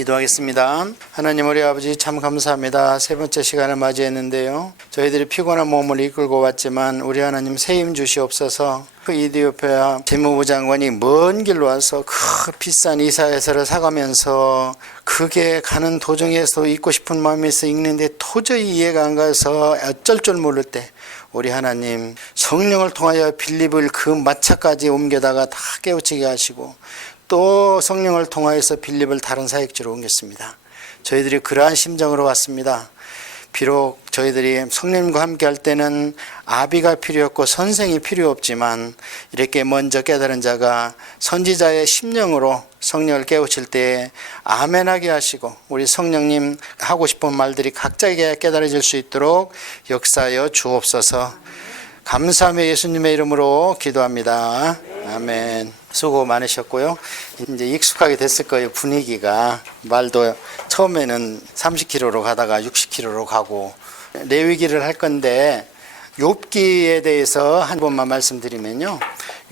기도하겠습니다. 하나님 우리 아버지 참 감사합니다. 세 번째 시간을 맞이했는데요. 저희들이 피곤한 몸을 이끌고 왔지만 우리 하나님 새 힘 주시옵소서. 그 이디오피아 재무부 장관이 먼 길로 와서 그 비싼 이사회서를 사가면서 그게 가는 도중에서 읽고 싶은 마음이 있어 읽는데 도저히 이해가 안 가서 어쩔 줄 모를 때 우리 하나님 성령을 통하여 빌립을 그 마차까지 옮겨다가 다 깨우치게 하시고 또 성령을 통하여서 빌립을 다른 사역지로 옮겼습니다. 저희들이 그러한 심정으로 왔습니다. 비록 저희들이 성령님과 함께 할 때는 아비가 필요 없고 선생이 필요 없지만 이렇게 먼저 깨달은 자가 선지자의 심령으로 성령을 깨우칠 때 아멘하게 하시고 우리 성령님 하고 싶은 말들이 각자에게 깨달아질 수 있도록 역사하여 주옵소서. 감사하며 예수님의 이름으로 기도합니다. 아멘. 수고 많으셨고요. 이제 익숙하게 됐을 거예요. 분위기가. 말도 처음에는 30km로 가다가 60km로 가고 레위기를 할 건데 욥기에 대해서 한 번만 말씀드리면요.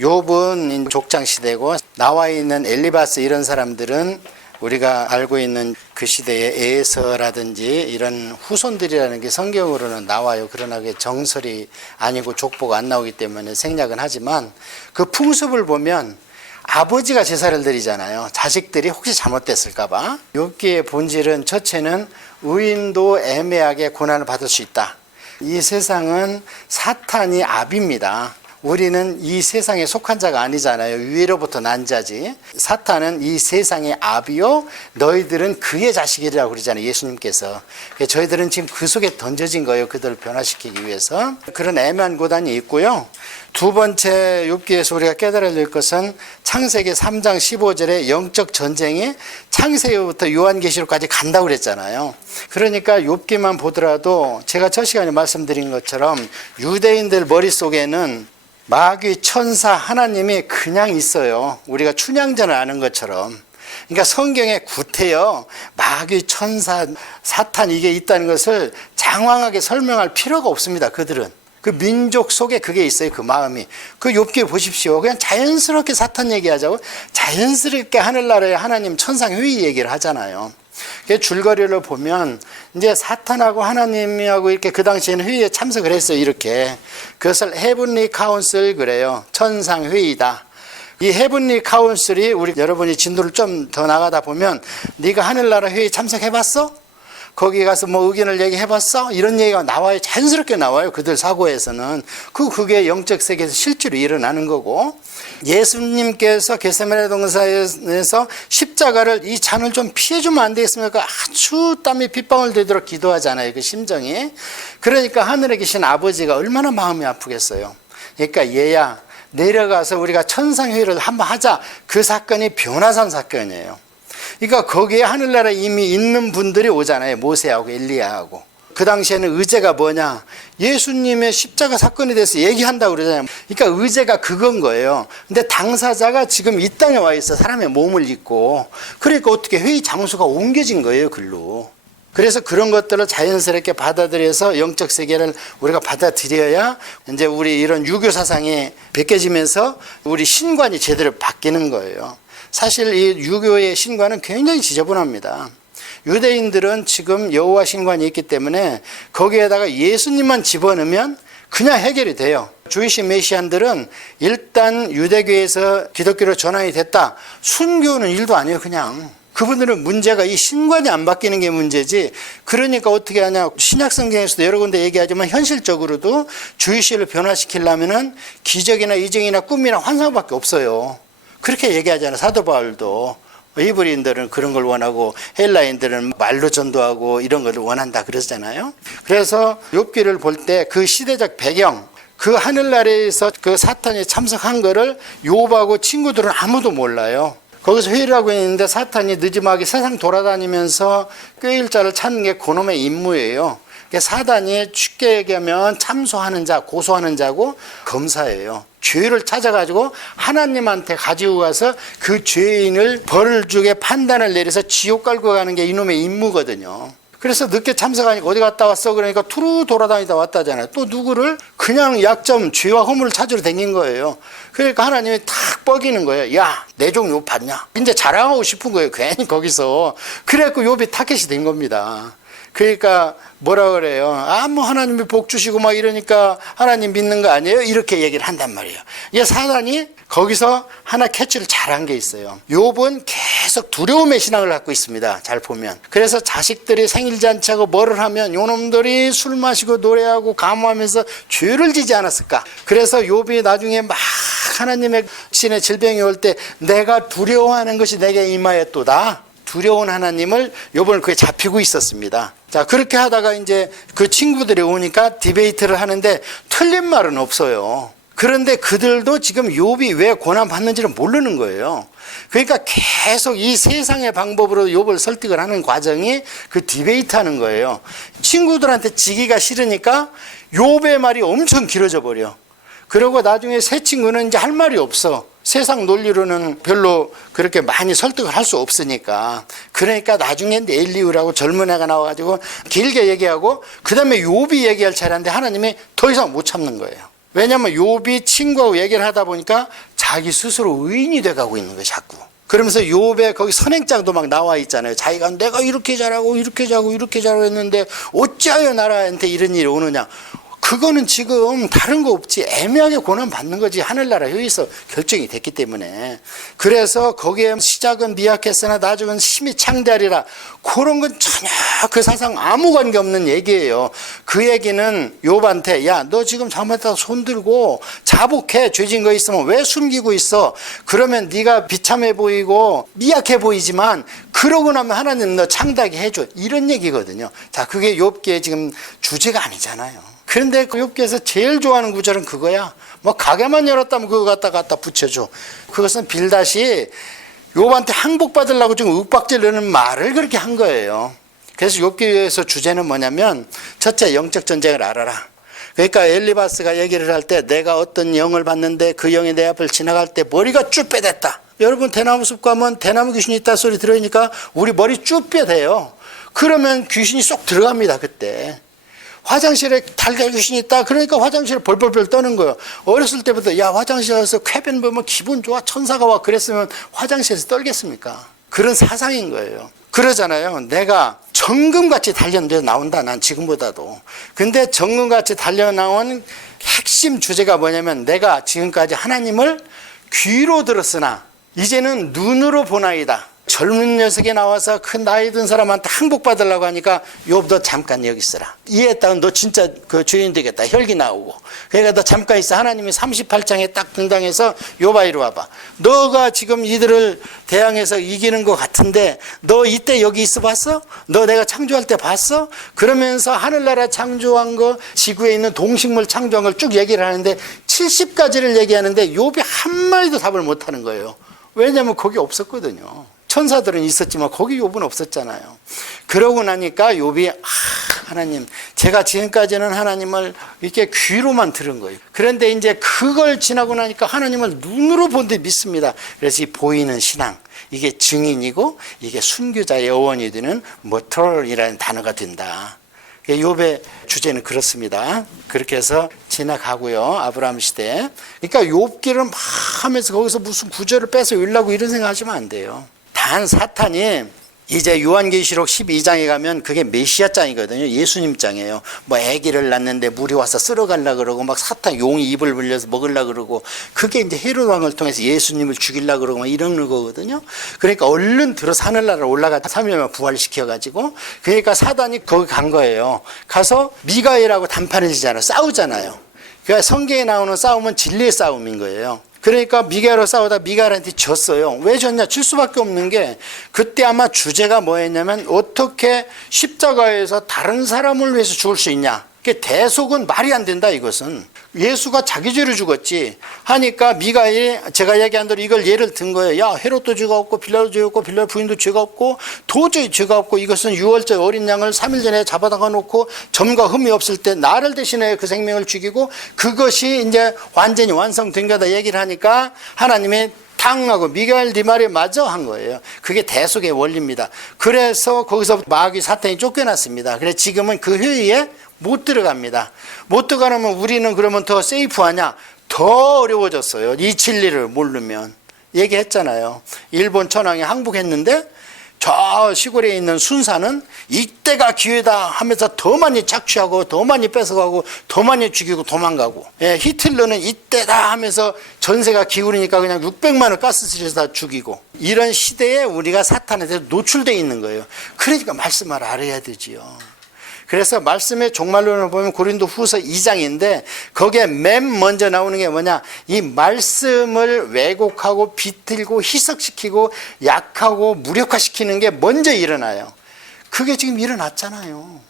욥은 족장 시대고 나와 있는 엘리바스 이런 사람들은 우리가 알고 있는 그 시대의 에서라든지 이런 후손들이라는 게 성경으로는 나와요. 그러나 그게 정설이 아니고 족보가 안 나오기 때문에 생략은 하지만 그 풍습을 보면 아버지가 제사를 드리잖아요. 자식들이 혹시 잘못됐을까봐. 욥기의 본질은 첫째는 의인도 애매하게 고난을 받을 수 있다. 이 세상은 사탄이 압입니다. 우리는 이 세상에 속한 자가 아니잖아요. 위로부터 난 자지. 사탄은 이 세상의 압이요 너희들은 그의 자식이라고 그러잖아요. 예수님께서. 저희들은 지금 그 속에 던져진 거예요. 그들을 변화시키기 위해서. 그런 애매한 고단이 있고요. 두 번째 욥기에서 우리가 깨달아야 될 것은 창세기 3장 15절에 영적 전쟁이 창세기부터 요한계시록까지 간다고 그랬잖아요. 그러니까 욥기만 보더라도 제가 첫 시간에 말씀드린 것처럼 유대인들 머릿속에는 마귀 천사 하나님이 그냥 있어요. 우리가 춘향전을 아는 것처럼. 그러니까 성경에 구태여 마귀 천사 사탄 이게 있다는 것을 장황하게 설명할 필요가 없습니다. 그들은. 그 민족 속에 그게 있어요. 그 마음이. 그 욥기 보십시오. 그냥 자연스럽게 사탄 얘기하자고 자연스럽게 하늘나라의 하나님 천상 회의 얘기를 하잖아요. 줄거리를 보면 이제 사탄하고 하나님하고 이렇게 그 당시에는 회의에 참석을 했어요. 이렇게. 그것을 헤븐리 카운슬 그래요. 천상 회의다. 이 헤븐리 카운슬이 우리 여러분이 진도를 좀 더 나가다 보면 네가 하늘나라 회의 참석해봤어? 거기 가서 뭐 의견을 얘기해봤어? 이런 얘기가 나와요. 자연스럽게 나와요. 그들 사고에서는. 그게 영적 세계에서 실제로 일어나는 거고 예수님께서 겟세마네 동산에서 십자가를 이 잔을 좀 피해주면 안 되겠습니까? 아주 땀이 빗방울 되도록 기도하잖아요. 그 심정이. 그러니까 하늘에 계신 아버지가 얼마나 마음이 아프겠어요. 그러니까 얘야 내려가서 우리가 천상회의를 한번 하자. 그 사건이 변화산 사건이에요. 그러니까 거기에 하늘나라에 이미 있는 분들이 오잖아요. 모세하고 엘리야하고. 그 당시에는 의제가 뭐냐? 예수님의 십자가 사건에 대해서 얘기한다고 그러잖아요. 그러니까 의제가 그건 거예요. 근데 당사자가 지금 이 땅에 와 있어. 사람의 몸을 입고. 그러니까 어떻게 회의 장소가 옮겨진 거예요. 글로. 그래서 그런 것들을 자연스럽게 받아들여서 영적 세계를 우리가 받아들여야 이제 우리 이런 유교 사상이 벗겨지면서 우리 신관이 제대로 바뀌는 거예요. 사실 이 유교의 신관은 굉장히 지저분합니다. 유대인들은 지금 여호와 신관이 있기 때문에 거기에다가 예수님만 집어넣으면 그냥 해결이 돼요. 주이시 메시안들은 일단 유대교에서 기독교로 전환이 됐다. 순교는 일도 아니에요. 그냥. 그분들은 문제가 이 신관이 안 바뀌는 게 문제지. 그러니까 어떻게 하냐. 신약 성경에서도 여러 군데 얘기하지만 현실적으로도 주이시를 변화시키려면은 기적이나 이증이나 꿈이나 환상밖에 없어요. 그렇게 얘기하잖아요. 사도 바울도. 히브리인들은 그런 걸 원하고 헬라인들은 말로 전도하고 이런 걸 원한다 그러잖아요. 그래서 욥기를 볼 때 그 시대적 배경, 그 하늘나라에서 그 사탄이 참석한 거를 욥하고 친구들은 아무도 몰라요. 거기서 회의를 하고 있는데 사탄이 늦지막이 세상 돌아다니면서 꾀일자를 찾는 게 그놈의 임무예요. 사단이 쉽게 얘기하면 참소하는 자, 고소하는 자고 검사예요. 죄를 찾아가지고 하나님한테 가지고 가서 그 죄인을 벌을 주게 판단을 내려서 지옥 깔고 가는 게 이놈의 임무거든요. 그래서 늦게 참석하니까 어디 갔다 왔어? 그러니까 투루 돌아다니다 왔다잖아요. 또 누구를? 그냥 약점, 죄와 허물을 찾으러 다닌 거예요. 그러니까 하나님이 탁 뻐기는 거예요. 야, 내 종 욥 봤냐? 이제 자랑하고 싶은 거예요. 괜히 거기서. 그래갖고 욥이 타겟이 된 겁니다. 그러니까 뭐라 그래요? 뭐 하나님이 복 주시고 막 이러니까 하나님 믿는 거 아니에요? 이렇게 얘기를 한단 말이에요. 이게 사단이 거기서 하나 캐치를 잘한 게 있어요. 욥은 계속 두려움의 신앙을 갖고 있습니다. 잘 보면. 그래서 자식들이 생일잔치하고 뭐를 하면 요놈들이 술 마시고 노래하고 감호하면서 죄를 지지 않았을까? 그래서 욥이 나중에 막 하나님의 신의 질병이 올 때 내가 두려워하는 것이 내게 임하였도다. 두려운 하나님을 욥은 그게 잡히고 있었습니다. 자, 그렇게 하다가 이제 그 친구들이 오니까 디베이트를 하는데 틀린 말은 없어요. 그런데 그들도 지금 욥이 왜 고난 받는지를 모르는 거예요. 그러니까 계속 이 세상의 방법으로 욥을 설득을 하는 과정이 그 디베이트 하는 거예요. 친구들한테 지기가 싫으니까 욥의 말이 엄청 길어져 버려. 그리고 나중에 새 친구는 이제 할 말이 없어. 세상 논리로는 별로 그렇게 많이 설득을 할 수 없으니까. 그러니까 나중에 엘리후라고 젊은 애가 나와가지고 길게 얘기하고 그 다음에 욥이 얘기할 차례인데 하나님이 더 이상 못 참는 거예요. 왜냐하면 욥이 친구하고 얘기를 하다 보니까 자기 스스로 의인이 돼가고 있는 거예요. 자꾸. 그러면서 욥의 거기 선행장도 막 나와 있잖아요. 자기가 내가 이렇게 잘하고 이렇게 잘하고 이렇게 잘하고 했는데 어찌하여 나라한테 이런 일이 오느냐. 그거는 지금 다른 거 없지. 애매하게 고난 받는 거지. 하늘나라 여기서 결정이 됐기 때문에. 그래서 거기에 시작은 미약했으나 나중은 힘이 창대하리라. 그런 건 전혀 그 사상 아무 관계없는 얘기예요. 그 얘기는 욥한테 야, 너 지금 잘못했다고 손들고 자복해. 죄진 거 있으면 왜 숨기고 있어? 그러면 네가 비참해 보이고 미약해 보이지만 그러고 나면 하나님 너 창대하게 해줘. 이런 얘기거든요. 자, 그게 욥기의 지금 주제가 아니잖아요. 그런데 그 욥기에서 제일 좋아하는 구절은 그거야. 뭐 가게만 열었다면 그거 갖다 붙여줘. 그것은 빌닷이 욥한테 항복받으려고 지금 윽박지르는 말을 그렇게 한 거예요. 그래서 욥기에서 주제는 뭐냐면 첫째, 영적 전쟁을 알아라. 그러니까 엘리바스가 얘기를 할 때 내가 어떤 영을 봤는데 그 영이 내 앞을 지나갈 때 머리가 쭉 빼댔다. 여러분 대나무 숲 가면 대나무 귀신이 있다 소리 들으니까 우리 머리 쭉 빼대요. 그러면 귀신이 쏙 들어갑니다. 그때. 화장실에 달걀 귀신이 있다. 그러니까 화장실에 벌벌벌 떠는 거예요. 어렸을 때부터 야 화장실에 가서 쾌변 보면 기분 좋아. 천사가 와. 그랬으면 화장실에서 떨겠습니까? 그런 사상인 거예요. 그러잖아요. 내가 정금같이 단련되어 나온다. 난 지금보다도. 근데 정금같이 달려나온 핵심 주제가 뭐냐면 내가 지금까지 하나님을 귀로 들었으나 이제는 눈으로 보나이다. 젊은 녀석이 나와서 큰 나이 든 사람한테 항복받으려고 하니까 욥 너 잠깐 여기 있어라. 이해했다면 너 진짜 그 죄인 되겠다. 혈기 나오고. 그러니까 너 잠깐 있어. 하나님이 38장에 딱 등장해서 욥아 이리 와봐. 너가 지금 이들을 대항해서 이기는 것 같은데 너 이때 여기 있어 봤어? 너 내가 창조할 때 봤어? 그러면서 하늘나라 창조한 거 지구에 있는 동식물 창조한 걸 쭉 얘기를 하는데 70가지를 얘기하는데 욥이 한마디도 답을 못하는 거예요. 왜냐하면 거기 없었거든요. 천사들은 있었지만 거기 욥은 없었잖아요. 그러고 나니까 욥이 하나님 제가 지금까지는 하나님을 이렇게 귀로만 들은 거예요. 그런데 이제 그걸 지나고 나니까 하나님을 눈으로 본 데 믿습니다. 그래서 이 보이는 신앙 이게 증인이고 이게 순교자의 어원이 되는 모털이라는 단어가 된다. 욥의 주제는 그렇습니다. 그렇게 해서 지나가고요. 아브라함 시대. 그러니까 욥기를 막 하면서 거기서 무슨 구절을 빼서 읽으려고 이런 생각하시면 안 돼요. 단 사탄이 이제 요한계시록 12장에 가면 그게 메시아 장이거든요. 예수님 장이에요. 뭐 아기를 낳는데 물이 와서 쓸어가려고 그러고 막 사탄 용이 입을 벌려서 먹으려고 그러고 그게 이제 헤롯 왕을 통해서 예수님을 죽이려고 그러고 막 이런 거거든요. 그러니까 얼른 들어서 하늘나라로 올라가서 3일만 부활시켜가지고 그러니까 사단이 거기 간 거예요. 가서 미가엘하고 단판을 지잖아요. 싸우잖아요. 그러니까 성경에 나오는 싸움은 진리의 싸움인 거예요. 그러니까 미가엘하고 싸우다 미가엘한테 졌어요. 왜 졌냐? 질 수밖에 없는 게 그때 아마 주제가 뭐였냐면 어떻게 십자가에서 다른 사람을 위해서 죽을 수 있냐. 대속은 말이 안 된다 이것은. 예수가 자기 죄로 죽었지 하니까 미가엘이 제가 얘기한 대로 이걸 예를 든 거예요. 야 헤롯도 죄가 없고 빌라도 죄가 없고 빌라 부인도 죄가 없고 도저히 죄가 없고 이것은 6월절 어린 양을 3일 전에 잡아다가 놓고 점과 흠이 없을 때 나를 대신해 그 생명을 죽이고 그것이 이제 완전히 완성된 거다 얘기를 하니까 하나님의 당하고 미가엘 네 말이 맞아 한 거예요. 그게 대속의 원리입니다. 그래서 거기서 마귀 사탄이 쫓겨났습니다. 그래서 지금은 그 회의에 못 들어갑니다. 못 들어가면 우리는 그러면 더 세이프하냐? 더 어려워졌어요. 이 진리를 모르면. 얘기했잖아요. 일본 천황이 항복했는데 저 시골에 있는 순사는 이때가 기회다 하면서 더 많이 착취하고 더 많이 뺏어가고 더 많이 죽이고 도망가고, 히틀러는 이때다 하면서 전세가 기울으니까 그냥 600만을 가스실에서 다 죽이고, 이런 시대에 우리가 사탄한테 노출되어 있는 거예요. 그러니까 말씀을 알아야 되지요. 그래서 말씀의 종말론을 보면 고린도 후서 2장인데 거기에 맨 먼저 나오는 게 뭐냐, 이 말씀을 왜곡하고 비틀고 희석시키고 약하고 무력화시키는 게 먼저 일어나요. 그게 지금 일어났잖아요.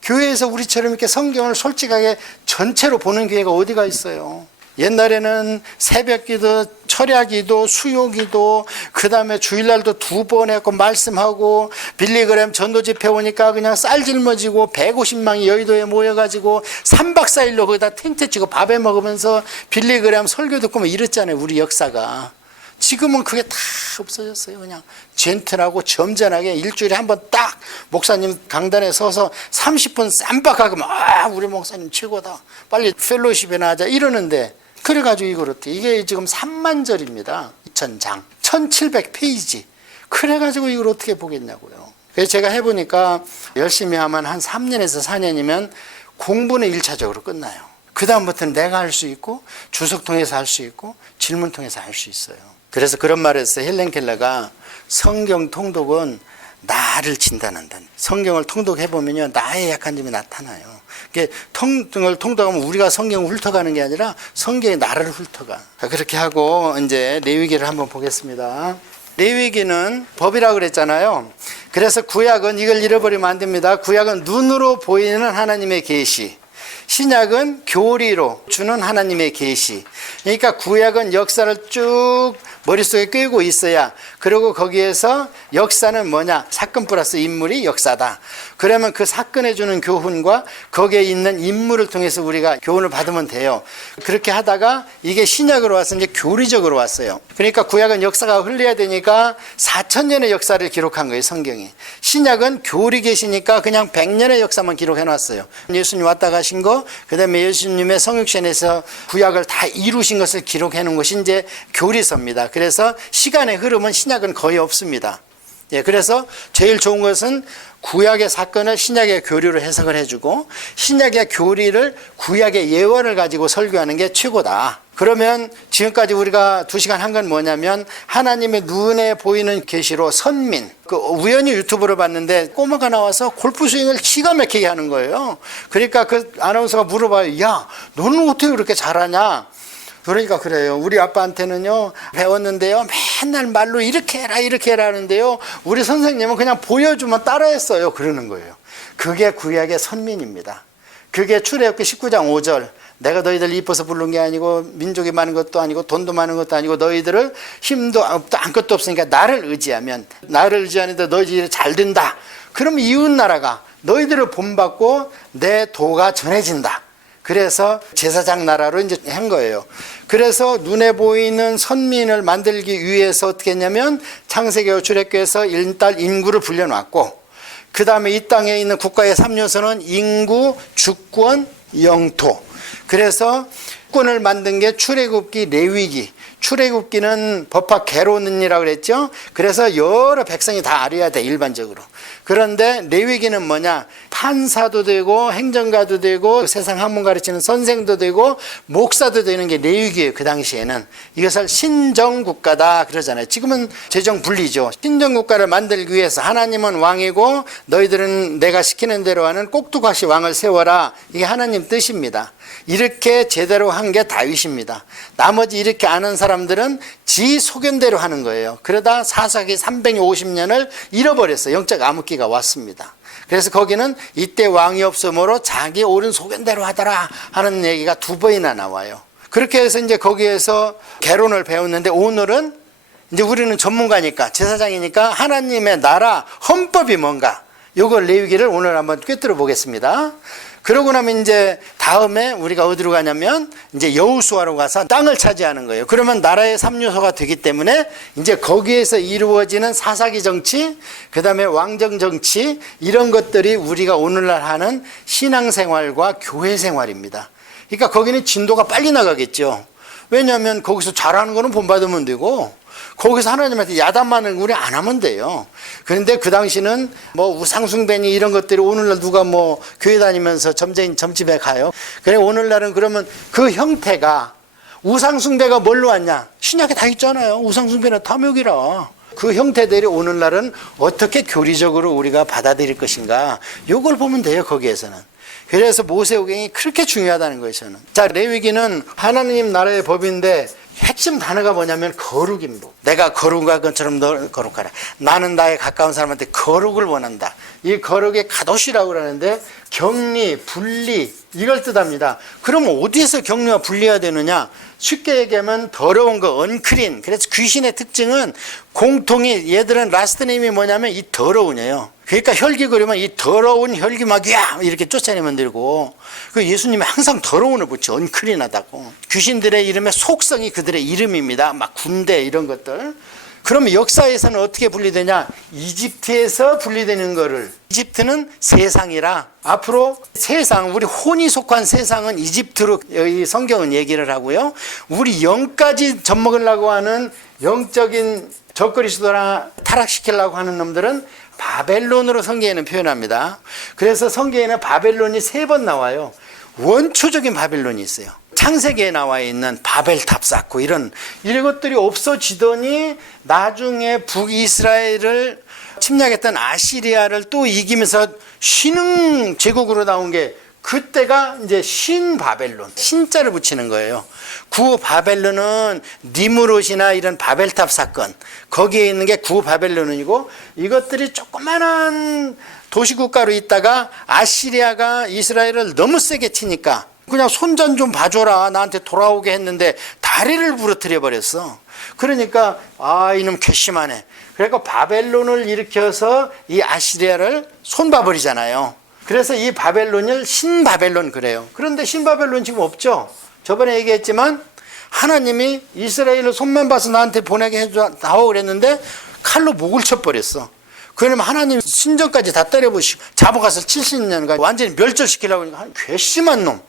교회에서 우리처럼 이렇게 성경을 솔직하게 전체로 보는 기회가 어디가 있어요. 옛날에는 새벽기도, 철야기도, 수요기도, 그 다음에 주일날도 2번 했고 말씀하고, 빌리그램 전도 집회 오니까 그냥 쌀 짊어지고 150명이 여의도에 모여가지고 3박 4일로 거기다 텐트 치고 밥해 먹으면서 빌리그램 설교 듣고 뭐 이랬잖아요. 우리 역사가. 지금은 그게 다 없어졌어요. 그냥 젠틀하고 점잖하게 일주일에 한 번 딱 목사님 강단에 서서 30분 쌈박하고 우리 목사님 최고다, 빨리 펠로십이나 하자 이러는데, 그래가지고 이걸 어떻게, 이게 지금 3만 절입니다. 2000장 1700페이지. 그래가지고 이걸 어떻게 보겠냐고요. 그래서 제가 해보니까 열심히 하면 한 3년에서 4년이면 공부는 1차적으로 끝나요. 그 다음부터는 내가 할 수 있고 주석 통해서 할 수 있고 질문 통해서 할 수 있어요. 그래서 그런 말을 했어요. 헬렌 켈러가 성경 통독은 나를 진단한다. 성경을 통독해보면요, 나의 약한 점이 나타나요. 성경을 통독하면 우리가 성경을 훑어가는 게 아니라 성경이 나를 훑어가. 그렇게 하고 이제 레위기를 한번 보겠습니다. 레위기는 법이라고 그랬잖아요. 그래서 구약은 이걸 잃어버리면 안 됩니다. 구약은 눈으로 보이는 하나님의 계시, 신약은 교리로 주는 하나님의 계시. 그러니까 구약은 역사를 쭉 머릿속에 끌고 있어야, 그리고 거기에서 역사는 뭐냐, 사건 플러스 인물이 역사다. 그러면 그 사건에 주는 교훈과 거기에 있는 인물을 통해서 우리가 교훈을 받으면 돼요. 그렇게 하다가 이게 신약으로 와서 이제 교리적으로 왔어요. 그러니까 구약은 역사가 흘러야 되니까 4000년의 역사를 기록한 거예요, 성경이. 신약은 교리 계시니까 그냥 100년의 역사만 기록해 놨어요. 예수님 왔다 가신 거, 그 다음에 예수님의 성육신에서 구약을 다 이루신 것을 기록해 놓은 것이 이제 교리서입니다. 그래서 시간의 흐름은 신약은 거의 없습니다. 그래서 제일 좋은 것은 구약의 사건을 신약의 교리로 해석을 해주고, 신약의 교리를 구약의 예언을 가지고 설교하는 게 최고다. 그러면 지금까지 우리가 2시간 한 건 뭐냐면, 하나님의 눈에 보이는 계시로 선민, 우연히 유튜브를 봤는데 꼬마가 나와서 골프 스윙을 기가 막히게 하는 거예요. 그러니까 그 아나운서가 물어봐요. 야, 너는 어떻게 그렇게 잘하냐? 그러니까 그래요. 우리 아빠한테는요, 배웠는데요, 맨날 말로 이렇게 해라 이렇게 해라 하는데요, 우리 선생님은 그냥 보여주면 따라했어요. 그러는 거예요. 그게 구약의 선민입니다. 그게 출애굽기 19장 5절. 내가 너희들 이뻐서 부른 게 아니고 민족이 많은 것도 아니고 돈도 많은 것도 아니고 너희들을 힘도 아무것도 없으니까 나를 의지하면, 나를 의지하는데 너희들이 잘 된다. 그럼 이웃나라가 너희들을 본받고 내 도가 전해진다. 그래서 제사장 나라로 이제 한 거예요. 그래서 눈에 보이는 선민을 만들기 위해서 어떻게 했냐면, 창세기와 출애굽기에서 일단 인구를 불려놨고, 그 다음에 이 땅에 있는 국가의 3요소는 인구, 주권, 영토. 그래서 주권을 만든 게 출애굽기, 레위기. 출애굽기는 법학 개론이라고 그랬죠. 그래서 여러 백성이 다 알아야 돼, 일반적으로. 그런데 레위기는 뭐냐, 판사도 되고 행정가도 되고 세상 학문 가르치는 선생도 되고 목사도 되는 게 레위기예요. 그 당시에는 이것을 신정국가다 그러잖아요. 지금은 재정분리죠. 신정국가를 만들기 위해서 하나님은 왕이고 너희들은 내가 시키는 대로 하는 꼭두각시 왕을 세워라, 이게 하나님 뜻입니다. 이렇게 제대로 한 게 다윗입니다. 나머지 이렇게 아는 사람들은 지 소견대로 하는 거예요. 그러다 사사기 350년을 잃어버렸어요. 영적 암흑기가 왔습니다. 그래서 거기는 이때 왕이 없으므로 자기 옳은 소견대로 하더라 하는 얘기가 2번이나 나와요. 그렇게 해서 이제 거기에서 개론을 배웠는데, 오늘은 이제 우리는 전문가니까, 제사장이니까 하나님의 나라 헌법이 뭔가, 요걸 레위기를 오늘 한번 꿰뚫어 보겠습니다. 그러고 나면 이제 다음에 우리가 어디로 가냐면 이제 여호수아로 가서 땅을 차지하는 거예요. 그러면 나라의 3요소가 되기 때문에 이제 거기에서 이루어지는 사사기 정치, 그 다음에 왕정 정치, 이런 것들이 우리가 오늘날 하는 신앙생활과 교회생활입니다. 그러니까 거기는 진도가 빨리 나가겠죠. 왜냐하면 거기서 잘하는 거는 본받으면 되고 거기서 하나님한테 야단만은 우리 안 하면 돼요. 그런데 그 당시는 뭐 우상숭배니 이런 것들이 오늘날 누가 뭐 교회 다니면서 점집에 가요. 그래 오늘날은 그러면 그 형태가 우상숭배가 뭘로 왔냐? 신약에 다 있잖아요. 우상숭배는 탐욕이라. 그 형태들이 오늘날은 어떻게 교리적으로 우리가 받아들일 것인가? 이걸 보면 돼요. 거기에서는. 그래서 모세오경이 그렇게 중요하다는 거예요. 저는. 자, 레위기는 하나님 나라의 법인데 핵심 단어가 뭐냐면 거룩입니다. 내가 거룩한 것처럼 너 거룩하라. 나는 나의 가까운 사람한테 거룩을 원한다. 이 거룩의 가도시라고 그러는데 격리, 분리 이걸 뜻합니다. 그럼 어디에서 격리와 분리해야 되느냐? 쉽게 얘기하면 더러운 거, 언클린. 그래서 귀신의 특징은 공통이 얘들은 라스트 네임이 뭐냐면 이 더러운이에요. 그러니까 혈기 그리면 이 더러운 혈기막이야 이렇게 쫓아내면 되고, 그 예수님이 항상 더러운을 붙여 언클린하다고. 귀신들의 이름의 속성이 그들의 이름입니다. 막 군대 이런 것들. 그러면 역사에서는 어떻게 분리되냐? 이집트에서 분리되는 거를, 이집트는 세상이라 앞으로 세상, 우리 혼이 속한 세상은 이집트로 이 성경은 얘기를 하고요. 우리 영까지 젖먹으려고 하는 영적인 적그리스도나 타락시키려고 하는 놈들은 바벨론으로 성경에는 표현합니다. 그래서 성경에는 바벨론이 3번 나와요. 원초적인 바벨론이 있어요. 창세기에 나와 있는 바벨탑 쌓고 이런 것들이 없어지더니 나중에 북이스라엘을 침략했던 아시리아를 또 이기면서 신흥 제국으로 나온 게 그때가 이제 신바벨론, 신자를 붙이는 거예요. 구 바벨론은 니무롯이나 이런 바벨탑 사건, 거기에 있는 게 구 바벨론이고, 이것들이 조그만한 도시국가로 있다가 아시리아가 이스라엘을 너무 세게 치니까 그냥 손전 좀 봐줘라 나한테 돌아오게 했는데 다리를 부러뜨려 버렸어. 그러니까 이놈 괘씸하네. 그러니까 바벨론을 일으켜서 이 아시리아를 손봐버리잖아요. 그래서 이 바벨론을 신바벨론 그래요. 그런데 신바벨론 지금 없죠. 저번에 얘기했지만 하나님이 이스라엘을 손만 봐서 나한테 보내게 해다오 그랬는데 칼로 목을 쳐버렸어. 그러면 하나님 신전까지 다 때려부시고 잡아가서 70년간 완전히 멸절시키려고 하니까 괘씸한 놈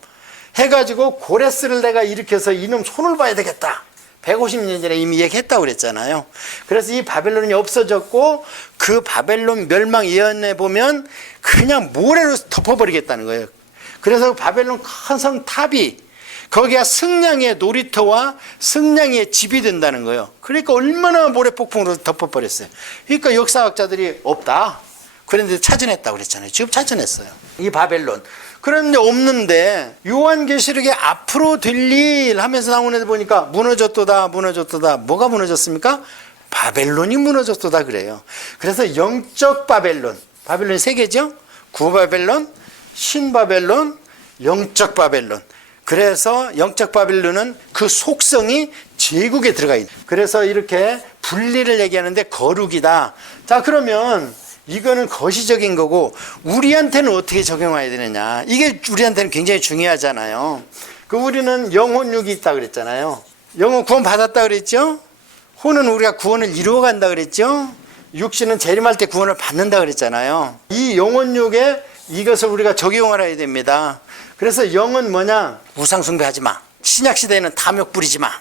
해가지고 고레스를 내가 일으켜서 이놈 손을 봐야 되겠다. 150년 전에 이미 얘기했다고 그랬잖아요. 그래서 이 바벨론이 없어졌고 그 바벨론 멸망 예언에 보면 그냥 모래로 덮어버리겠다는 거예요. 그래서 바벨론 큰 성 탑이 거기가 승냥이의 놀이터와 승냥이의 집이 된다는 거예요. 그러니까 얼마나 모래폭풍으로 덮어버렸어요. 그러니까 역사학자들이 없다. 그런데 찾아냈다고 그랬잖아요. 지금 찾아냈어요. 이 바벨론. 그런데 없는데 요한계시록에 앞으로 될 일 하면서 나오는 데 보니까 무너졌도다 무너졌도다. 뭐가 무너졌습니까? 바벨론이 무너졌도다 그래요. 그래서 영적 바벨론, 바벨론이 3개죠. 구바벨론, 신바벨론, 영적 바벨론. 그래서 영적 바벨론은 그 속성이 제국에 들어가 있다. 그래서 이렇게 분리를 얘기하는데 거룩이다. 자, 그러면 이거는 거시적인 거고 우리한테는 어떻게 적용해야 되느냐. 이게 우리한테는 굉장히 중요하잖아요. 그 우리는 영혼육이 있다 그랬잖아요. 영혼 구원 받았다 그랬죠. 혼은 우리가 구원을 이루어간다 그랬죠. 육신은 재림할 때 구원을 받는다 그랬잖아요. 이 영혼육에 이것을 우리가 적용을 해야 됩니다. 그래서 영은 뭐냐? 우상숭배하지 마. 신약시대에는 탐욕 부리지 마.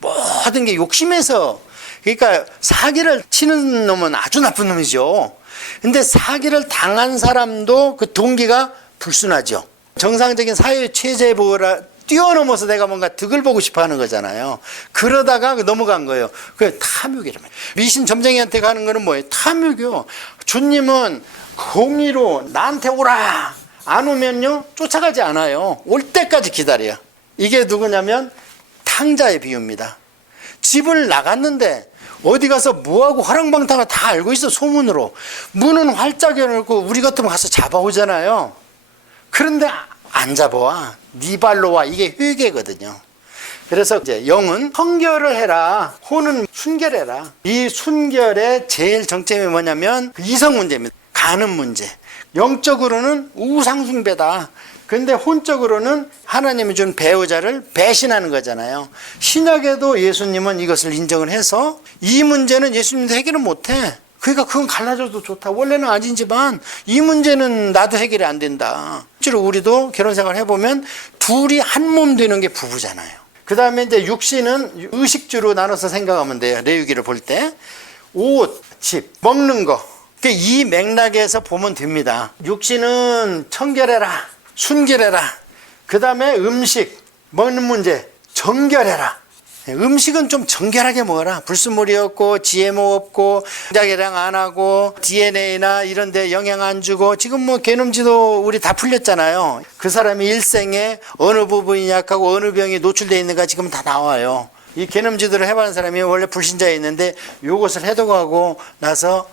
모든 게 욕심에서. 그러니까 사기를 치는 놈은 아주 나쁜 놈이죠. 근데 사기를 당한 사람도 그 동기가 불순하죠. 정상적인 사회 체제보라 뛰어넘어서 내가 뭔가 득을 보고 싶어 하는 거잖아요. 그러다가 넘어간 거예요. 그게 탐욕이란 말이에요. 미신 점쟁이한테 가는 거는 뭐예요? 탐욕이요. 주님은 공의로 나한테 오라. 안 오면요 쫓아가지 않아요. 올 때까지 기다려요. 이게 누구냐면 탕자의 비유입니다. 집을 나갔는데 어디 가서 뭐하고 화랑방탕을 다 알고 있어. 소문으로. 문은 활짝 열어놓고 우리 같으면 가서 잡아오잖아요. 그런데 안 잡아와. 네 발로 와. 이게 회개거든요. 그래서 이제 영은 성결을 해라. 혼은 순결해라. 이 순결의 제일 정점이 뭐냐면 이성 문제입니다. 가는 문제. 영적으로는 우상숭배다. 근데 혼적으로는 하나님이 준 배우자를 배신하는 거잖아요. 신약에도 예수님은 이것을 인정을 해서 이 문제는 예수님도 해결을 못해. 그러니까 그건 갈라져도 좋다. 원래는 아니지만 이 문제는 나도 해결이 안 된다. 실제로 우리도 결혼 생활 해보면 둘이 한 몸 되는 게 부부잖아요. 그 다음에 이제 육신은 의식주로 나눠서 생각하면 돼요. 레위기를 볼 때. 옷, 집, 먹는 거. 이 맥락에서 보면 됩니다. 육신은 청결해라, 순결해라. 그 다음에 음식, 먹는 문제, 정결해라. 음식은 좀 정결하게 먹어라. 불순물이 없고 GMO 없고 자기랑 안 하고 DNA나 이런 데 영향 안 주고. 지금 뭐 게놈지도 우리 다 풀렸잖아요. 그 사람이 일생에 어느 부분이 약하고 어느 병이 노출되어 있는가 지금 다 나와요. 이 게놈지도를 해봤는 사람이 원래 불신자에 있는데 이것을 해독하고 나서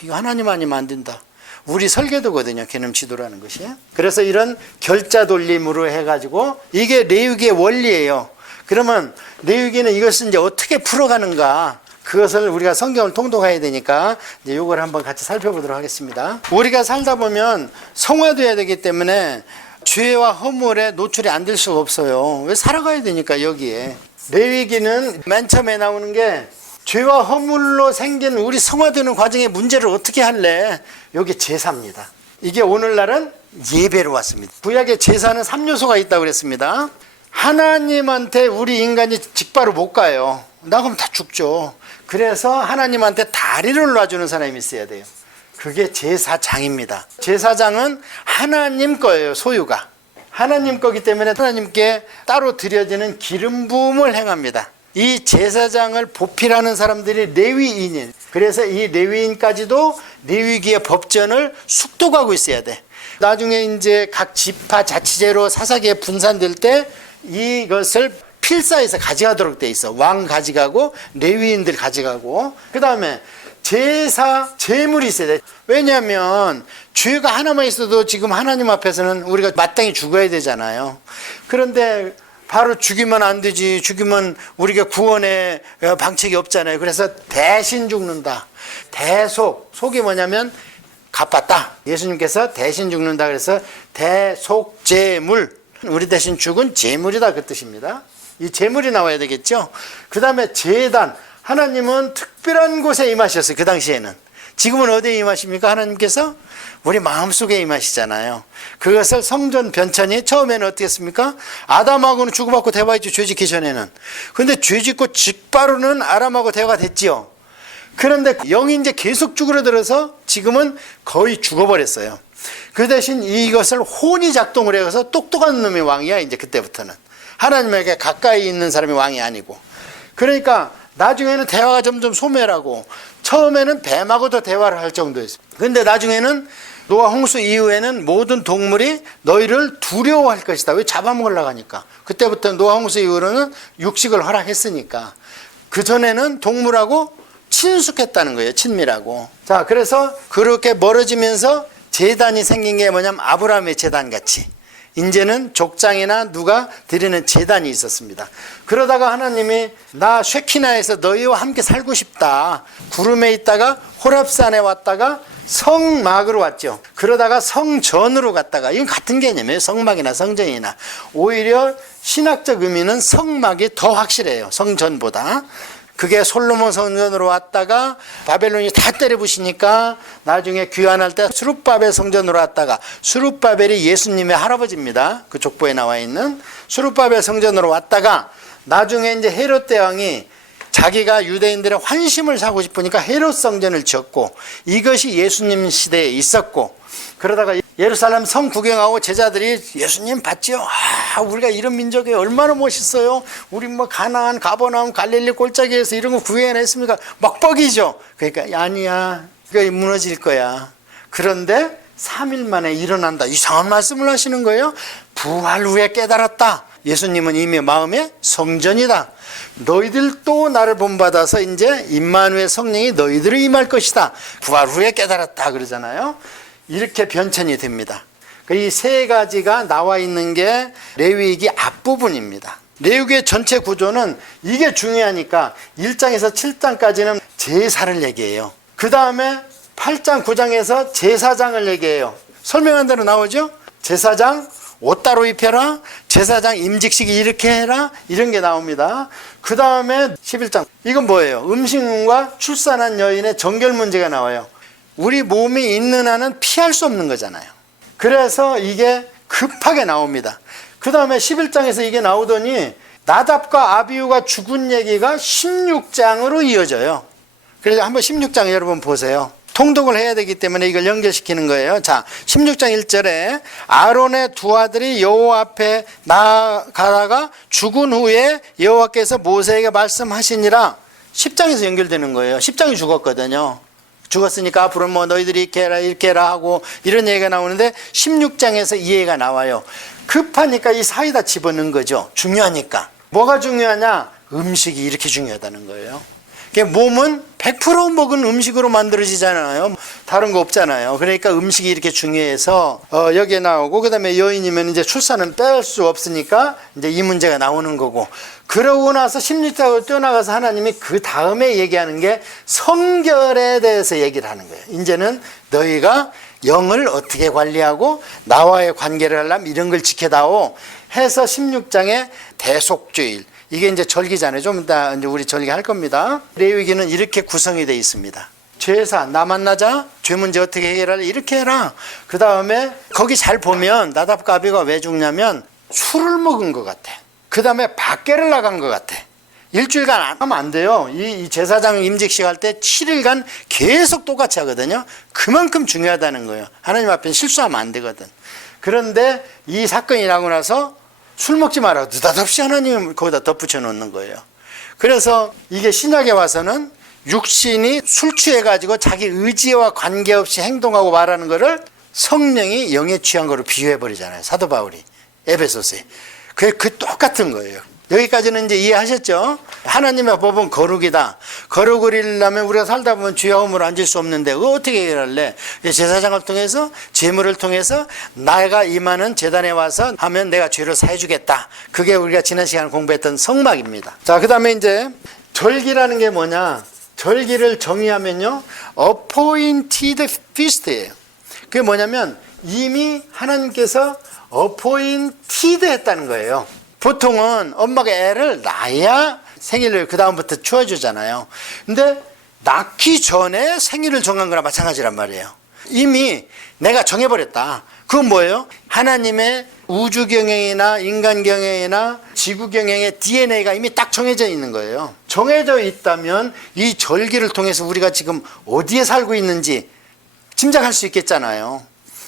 이거 하나님 아니면 안 된다. 우리 설계도거든요. 게놈지도라는 것이. 그래서 이런 결자 돌림으로 해가지고 이게 레위기의 원리예요. 그러면 레위기는 이것을 이제 어떻게 풀어가는가, 그것을 우리가 성경을 통독해야 되니까 이제 이걸 한번 같이 살펴보도록 하겠습니다. 우리가 살다 보면 성화돼야 되기 때문에 죄와 허물에 노출이 안 될 수가 없어요. 왜? 살아가야 되니까. 여기에 레위기는 맨 처음에 나오는 게 죄와 허물로 생긴 우리 성화되는 과정의 문제를 어떻게 할래? 여기 제사입니다. 이게 오늘날은 예배로 왔습니다. 구약의 제사는 3요소가 있다고 그랬습니다. 하나님한테 우리 인간이 직바로 못 가요. 나가면 다 죽죠. 그래서 하나님한테 다리를 놔주는 사람이 있어야 돼요. 그게 제사장입니다. 제사장은 하나님 거예요. 소유가 하나님 거기 때문에 하나님께 따로 드려지는 기름 부음을 행합니다. 이 제사장을 보필하는 사람들이 레위인이에요. 그래서 이 레위인까지도 레위기의 법전을 숙독하고 있어야 돼. 나중에 이제 각 지파 자치제로 사사기에 분산될 때 이것을 필사해서 가져가도록 돼 있어. 왕 가져가고 레위인들 가져가고. 그 다음에 제사 제물이 있어야 돼. 왜냐하면 죄가 하나만 있어도 지금 하나님 앞에서는 우리가 마땅히 죽어야 되잖아요. 그런데 바로 죽이면 안 되지. 죽이면 우리가 구원의 방책이 없잖아요. 그래서 대신 죽는다. 대속. 속이 뭐냐면 갚았다. 예수님께서 대신 죽는다. 그래서 대속제물. 우리 대신 죽은 제물이다, 그 뜻입니다. 이 제물이 나와야 되겠죠. 그 다음에 제단. 하나님은 특별한 곳에 임하셨어요. 그 당시에는. 지금은 어디에 임하십니까? 하나님께서 우리 마음속에 임하시잖아요. 그것을 성전 변천이 처음에는 어떻게 했습니까? 아담하고는 주고받고 대화했죠. 죄짓기 전에는. 근데 죄짓고 직바로는 아람하고 대화가 됐지요. 그런데 영이 이제 계속 쭈그러들어서 지금은 거의 죽어버렸어요. 그 대신 이것을 혼이 작동을 해서 똑똑한 놈이 왕이야. 이제 그때부터는 하나님에게 가까이 있는 사람이 왕이 아니고. 그러니까 나중에는 대화가 점점 소멸하고, 처음에는 뱀하고도 대화를 할 정도였어요. 근데 나중에는 노아 홍수 이후에는 모든 동물이 너희를 두려워할 것이다. 왜? 잡아먹으려고 하니까. 그때부터 노아 홍수 이후로는 육식을 허락했으니까. 그전에는 동물하고 친숙했다는 거예요. 친밀하고. 자, 그래서 그렇게 멀어지면서 제단이 생긴 게 뭐냐면 아브라함의 제단 같이 이제는 족장이나 누가 드리는 제단이 있었습니다. 그러다가 하나님이 나 쉐키나에서 너희와 함께 살고 싶다. 구름에 있다가 호랍산에 왔다가 성막으로 왔죠. 그러다가 성전으로 갔다가, 이건 같은 개념이에요. 성막이나 성전이나. 오히려 신학적 의미는 성막이 더 확실해요. 성전보다. 그게 솔로몬 성전으로 왔다가 바벨론이 다 때려부시니까 나중에 귀환할 때 수룹바벨 성전으로 왔다가, 수룹바벨이 예수님의 할아버지입니다. 그 족보에 나와 있는 수룹바벨 성전으로 왔다가 나중에 이제 헤롯 대왕이 자기가 유대인들의 환심을 사고 싶으니까 헤롯 성전을 지었고, 이것이 예수님 시대에 있었고, 그러다가 예루살렘 성 구경하고 제자들이 예수님 봤지요? 우리가 이런 민족이 얼마나 멋있어요. 우리 뭐 가나안, 가버나움, 갈릴리 골짜기에서 이런 거 구경했습니까? 막 뻑이죠. 그러니까 아니야, 이거 무너질 거야. 그런데 3일 만에 일어난다. 이상한 말씀을 하시는 거예요. 부활 후에 깨달았다. 예수님은 이미 마음에 성전이다. 너희들도 나를 본받아서 이제 임마누엘 성령이 너희들을 임할 것이다. 부활 후에 깨달았다 그러잖아요. 이렇게 변천이 됩니다. 이 세 가지가 나와 있는 게 레위기 앞부분입니다. 레위기의 전체 구조는 이게 중요하니까 1장에서 7장까지는 제사를 얘기해요. 그 다음에 8장, 9장에서 제사장을 얘기해요. 설명한 대로 나오죠? 제사장, 옷 따로 입혀라, 제사장 임직식이 이렇게 해라, 이런 게 나옵니다. 그 다음에 11장 이건 뭐예요? 음식문과 출산한 여인의 정결 문제가 나와요. 우리 몸이 있는 한은 피할 수 없는 거잖아요. 그래서 이게 급하게 나옵니다. 그 다음에 11장에서 이게 나오더니 나답과 아비후가 죽은 얘기가 16장으로 이어져요. 그래서 한번 16장 여러분 보세요. 통독을 해야 되기 때문에 이걸 연결시키는 거예요. 자, 16장 1절에 아론의 두 아들이 여호와 앞에 나아가다가 죽은 후에 여호와께서 모세에게 말씀하시니라. 10장에서 연결되는 거예요. 10장이 죽었거든요. 죽었으니까 앞으로 뭐 너희들이 이렇게 해라 하고 이런 얘기가 나오는데 16장에서 이 얘기가 나와요. 급하니까 이 사이다 집어넣은 거죠. 중요하니까. 뭐가 중요하냐? 음식이 이렇게 중요하다는 거예요. 몸은 100% 먹은 음식으로 만들어지잖아요. 다른 거 없잖아요. 그러니까 음식이 이렇게 중요해서 여기에 나오고, 그 다음에 여인이면 이제 출산은 뺄 수 없으니까 이제 이 문제가 나오는 거고, 그러고 나서 16장으로 뛰어나가서 하나님이 그 다음에 얘기하는 게 성결에 대해서 얘기를 하는 거예요. 이제는 너희가 영을 어떻게 관리하고 나와의 관계를 하려면 이런 걸 지켜다오 해서 16장에 대속주일, 이게 이제 절기잖아요. 좀 이따 이제 우리 절기 할 겁니다. 레위기는 이렇게 구성이 되어 있습니다. 죄사, 나 만나자, 죄 문제 어떻게 해결할래? 이렇게 해라. 그 다음에 거기 잘 보면 나답과 아비가 왜 죽냐면 술을 먹은 것 같아. 그 다음에 밖에를 나간 것 같아. 일주일간 안 하면 안 돼요. 이 제사장 임직식 할 때 7일간 계속 똑같이 하거든요. 그만큼 중요하다는 거예요. 하나님 앞에 실수하면 안 되거든. 그런데 이 사건이 나고 나서 술 먹지 마라. 느닷없이 하나님 거기다 덧붙여 놓는 거예요. 그래서 이게 신약에 와서는 육신이 술 취해가지고 자기 의지와 관계없이 행동하고 말하는 거를 성령이 영에 취한 거로 비유해버리잖아요. 사도 바울이 에베소서에. 그 똑같은 거예요. 여기까지는 이제 이해하셨죠? 하나님의 법은 거룩이다. 거룩을 이루려면 우리가 살다 보면 죄와움으로 앉을 수 없는데 그거 어떻게 해결할래? 제사장을 통해서, 제물을 통해서 내가 임하는 제단에 와서 하면 내가 죄를 사해주겠다. 그게 우리가 지난 시간에 공부했던 성막입니다. 자, 그 다음에 이제 절기라는 게 뭐냐? 절기를 정의하면요, appointed feast예요. 그게 뭐냐면 이미 하나님께서 appointed 했다는 거예요. 보통은 엄마가 애를 낳아야 생일을 그 다음부터 추워주잖아요. 근데 낳기 전에 생일을 정한 거나 마찬가지란 말이에요. 이미 내가 정해버렸다. 그건 뭐예요? 하나님의 우주 경영이나 인간 경영이나 지구 경영의 DNA가 이미 딱 정해져 있는 거예요. 정해져 있다면 이 절기를 통해서 우리가 지금 어디에 살고 있는지 짐작할 수 있겠잖아요.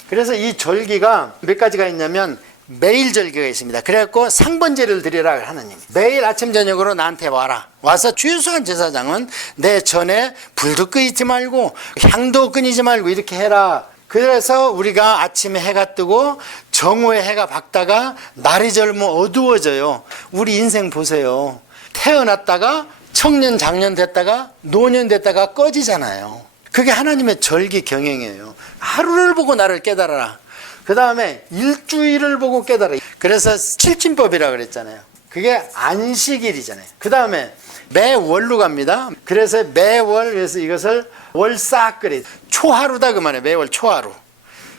그래서 이 절기가 몇 가지가 있냐면 매일 절기가 있습니다. 그래갖고 상번제를 드리라 하나님. 매일 아침 저녁으로 나한테 와라. 와서 최소한 제사장은 내 전에 불도 끄이지 말고 향도 끊이지 말고 이렇게 해라. 그래서 우리가 아침에 해가 뜨고 정오에 해가 밝다가 날이 젊으면 어두워져요. 우리 인생 보세요. 태어났다가 청년 장년 됐다가 노년 됐다가 꺼지잖아요. 그게 하나님의 절기 경영이에요. 하루를 보고 나를 깨달아라. 그 다음에 일주일을 보고 깨달아. 그래서 칠진법이라고 그랬잖아요. 그게 안식일이잖아요. 그 다음에 매월로 갑니다. 그래서 매월, 그래서 이것을 월사끌이 초하루다 그 말이에요. 매월 초하루.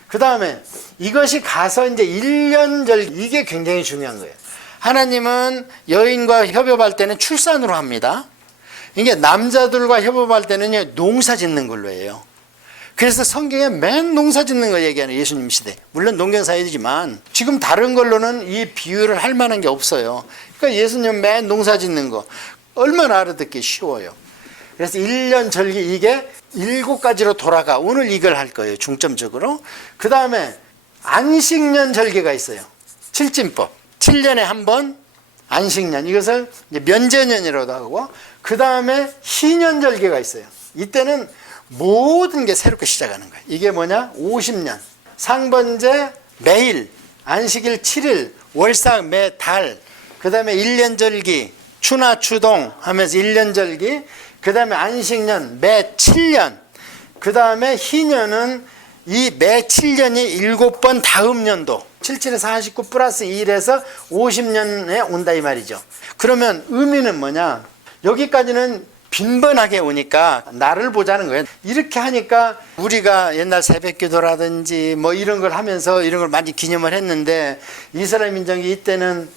그 다음에 이것이 가서 이제 1년절, 이게 굉장히 중요한 거예요. 하나님은 여인과 협업할 때는 출산으로 합니다. 이게 남자들과 협업할 때는 농사 짓는 걸로 해요. 그래서 성경에 맨 농사 짓는 거 얘기하는 예수님 시대. 물론 농경사회지만 지금 다른 걸로는 이 비유를 할 만한 게 없어요. 그러니까 예수님 맨 농사 짓는 거 얼마나 알아듣기 쉬워요. 그래서 1년 절기 이게 7가지로 돌아가. 오늘 이걸 할 거예요. 중점적으로. 그 다음에 안식년 절기가 있어요. 칠진법. 7년에 한 번 안식년. 이것을 이제 면제년이라고 하고, 그 다음에 희년 절기가 있어요. 이때는 모든 게 새롭게 시작하는 거예요. 이게 뭐냐? 50년. 상번제 매일, 안식일 7일, 월삭 매달, 그 다음에 1년절기, 추나 추동 하면서 1년절기, 그 다음에 안식년 매 7년, 그 다음에 희년은 이 매 7년이 7번 다음 연도, 77에 49 플러스 1에서 50년에 온다 이 말이죠. 그러면 의미는 뭐냐? 여기까지는 빈번하게 오니까 나를 보자는 거예요. 이렇게 하니까 우리가 옛날 새벽기도라든지 뭐 이런 걸 하면서 이런 걸 많이 기념을 했는데 이스라엘 민족이 이때는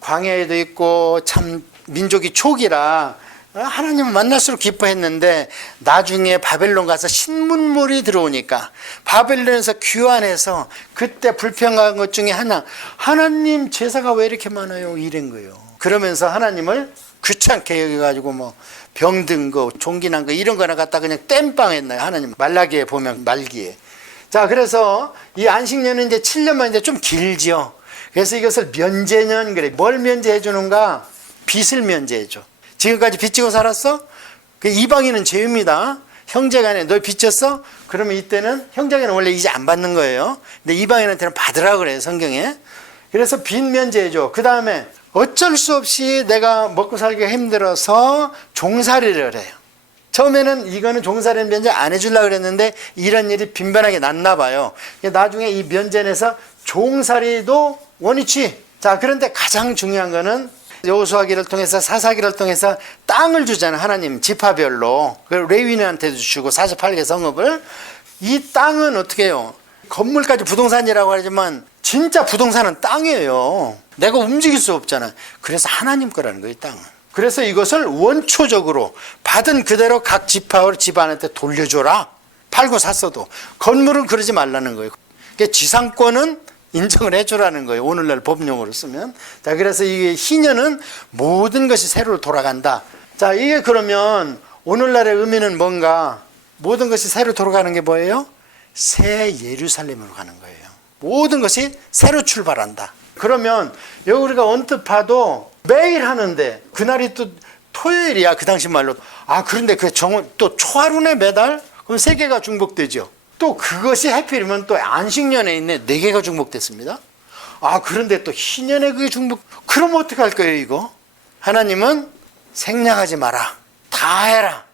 광야에도 있고 참 민족이 촉이라 하나님을 만날수록 기뻐했는데 나중에 바벨론 가서 신문물이 들어오니까 바벨론에서 귀환해서 그때 불평한 것 중에 하나, 하나님 제사가 왜 이렇게 많아요? 이런 거예요. 그러면서 하나님을 귀찮게 여기가지고 뭐 병든 거, 종기난 거 이런 거나 갖다 그냥 땜빵했나요? 하나님 말라기에 보면 말기에. 자, 그래서 이 안식년은 이제 7년만 이제 좀 길지요. 그래서 이것을 면제년 그래. 뭘 면제해 주는가? 빚을 면제해 줘. 지금까지 빚지고 살았어? 그 이방인은 죄입니다. 형제간에 너 빚졌어? 그러면 이때는 형제간에 원래 이제 안 받는 거예요. 근데 이방인한테는 받으라 그래요, 성경에. 그래서 빚 면제해 줘. 그 다음에 어쩔 수 없이 내가 먹고 살기가 힘들어서 종살이를 해요. 처음에는 이거는 종살이는 면제 안 해주려고 그랬는데 이런 일이 빈번하게 났나 봐요. 나중에 이 면제에서 종살이도 원위치. 자, 그런데 가장 중요한 거는 여호수아기를 통해서 사사기를 통해서 땅을 주잖아요. 하나님 지파별로. 레위인한테도 주고 48개 성읍을. 이 땅은 어떻게 해요? 건물까지 부동산이라고 하지만 진짜 부동산은 땅이에요. 내가 움직일 수 없잖아요. 그래서 하나님 거라는 거예요, 땅은. 그래서 이것을 원초적으로 받은 그대로 각 지파와 집안한테 돌려줘라. 팔고 샀어도. 건물은 그러지 말라는 거예요. 그러니까 지상권은 인정을 해주라는 거예요. 오늘날 법령으로 쓰면. 자, 그래서 이게 희년은 모든 것이 새로 돌아간다. 자, 이게 그러면 오늘날의 의미는 뭔가? 모든 것이 새로 돌아가는 게 뭐예요? 새 예루살렘으로 가는 거예요. 모든 것이 새로 출발한다. 그러면 여기 우리가 언뜻 봐도 매일 하는데 그날이 또 토요일이야. 그 당시 말로. 아, 그런데 또 초하루네 매달? 그럼 3개가 중복되죠. 또 그것이 하필이면 또 안식년에 있네. 4개가 중복됐습니다. 아, 그런데 또 희년에 그게 중복. 그럼 어떻게 할 거예요, 이거? 하나님은 생략하지 마라. 다 해라.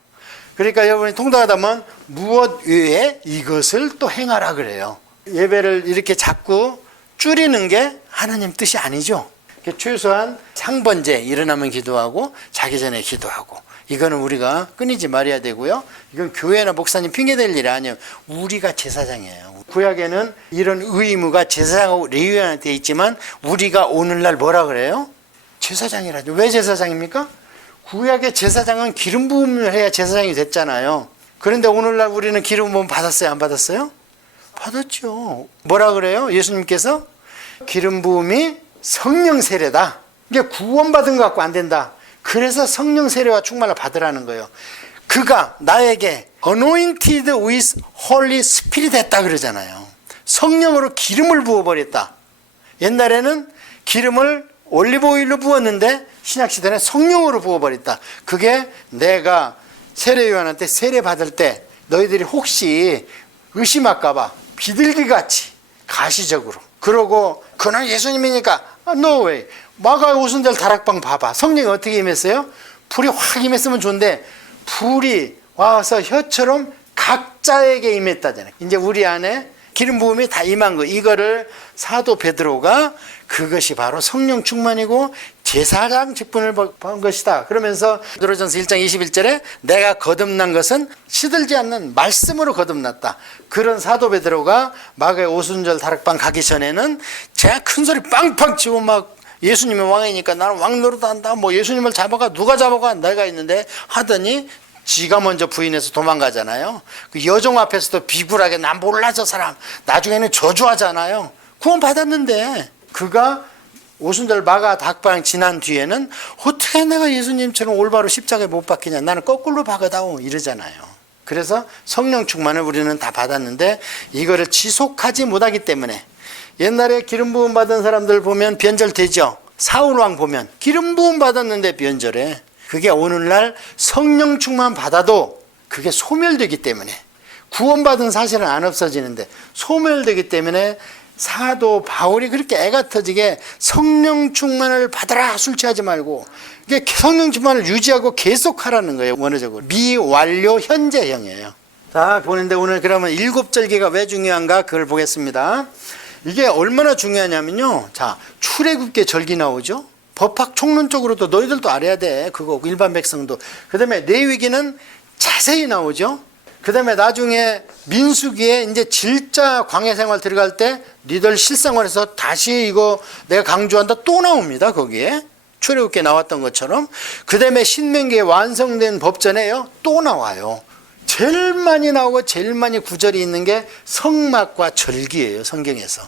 그러니까 여러분이 통독하다 보면 무엇 외에 이것을 또 행하라 그래요. 예배를 이렇게 자꾸 줄이는 게 하나님 뜻이 아니죠. 최소한 상번제 일어나면 기도하고 자기 전에 기도하고 이거는 우리가 끊이지 말아야 되고요. 이건 교회나 목사님 핑계댈 일이 아니에요. 우리가 제사장이에요. 구약에는 이런 의무가 제사장하고 레위인한테 있지만 우리가 오늘날 뭐라 그래요? 제사장이라죠. 왜 제사장입니까? 구약의 제사장은 기름 부음을 해야 제사장이 됐잖아요. 그런데 오늘날 우리는 기름 부음 받았어요? 안 받았어요? 받았죠. 뭐라 그래요? 예수님께서 기름 부음이 성령 세례다. 이게 구원받은 것 갖고 안 된다. 그래서 성령 세례와 충만을 받으라는 거예요. 그가 나에게 anointed with Holy Spirit 했다 그러잖아요. 성령으로 기름을 부어버렸다. 옛날에는 기름을 올리브 오일로 부었는데 신약시대는 성령으로 부어버렸다. 그게 내가 세례요한한테 세례 받을 때 너희들이 혹시 의심할까 봐 비둘기같이 가시적으로 그러고 그는 예수님이니까 no way. 마가 오순절 다락방 봐봐. 성령이 어떻게 임했어요? 불이 확 임했으면 좋은데 불이 와서 혀처럼 각자에게 임했다잖아요. 이제 우리 안에 기름 부음이 다 임한 거. 이거를 사도 베드로가 그것이 바로 성령 충만이고 제사장 직분을 받은 것이다. 그러면서 베드로전서 1장 21절에 내가 거듭난 것은 시들지 않는 말씀으로 거듭났다. 그런 사도 베드로가 마가의 오순절 다락방 가기 전에는 제가 큰 소리 빵빵 치고 막 예수님이 왕이니까 나는 왕 노릇한다. 뭐 예수님을 잡아가 누가 잡아가 내가 있는데 하더니 지가 먼저 부인해서 도망가잖아요. 그 여종 앞에서도 비굴하게 난 몰라 저 사람. 나중에는 저주하잖아요. 구원 받았는데 그가 오순절 마가 닭방 지난 뒤에는 어떻게 내가 예수님처럼 올바로 십자가에 못 박히냐. 나는 거꾸로 박아다오 이러잖아요. 그래서 성령 충만을 우리는 다 받았는데 이거를 지속하지 못하기 때문에 옛날에 기름 부음 받은 사람들 보면 변절되죠. 사울왕 보면 기름 부음 받았는데 변절해. 그게 오늘날 성령 충만 받아도 그게 소멸되기 때문에 구원받은 사실은 안 없어지는데 소멸되기 때문에 사도 바울이 그렇게 애가 터지게 성령 충만을 받아라 술 취하지 말고 이게 성령 충만을 유지하고 계속하라는 거예요. 원어적으로 미완료 현재형이에요. 자 보는데 오늘 그러면 7절기가 왜 중요한가 그걸 보겠습니다. 이게 얼마나 중요하냐면요. 자 출애굽기 절기 나오죠. 법학 총론적으로도 너희들도 알아야 돼. 그거 일반 백성도. 그 다음에 레위기는 자세히 나오죠. 그 다음에 나중에 민수기에 이제 진짜 광야 생활 들어갈 때 니들 실생활에서 다시 이거 내가 강조한다 또 나옵니다. 거기에. 출애굽기에 나왔던 것처럼. 그 다음에 신명기에 완성된 법전에요. 또 나와요. 제일 많이 나오고 제일 많이 구절이 있는 게 성막과 절기예요. 성경에서.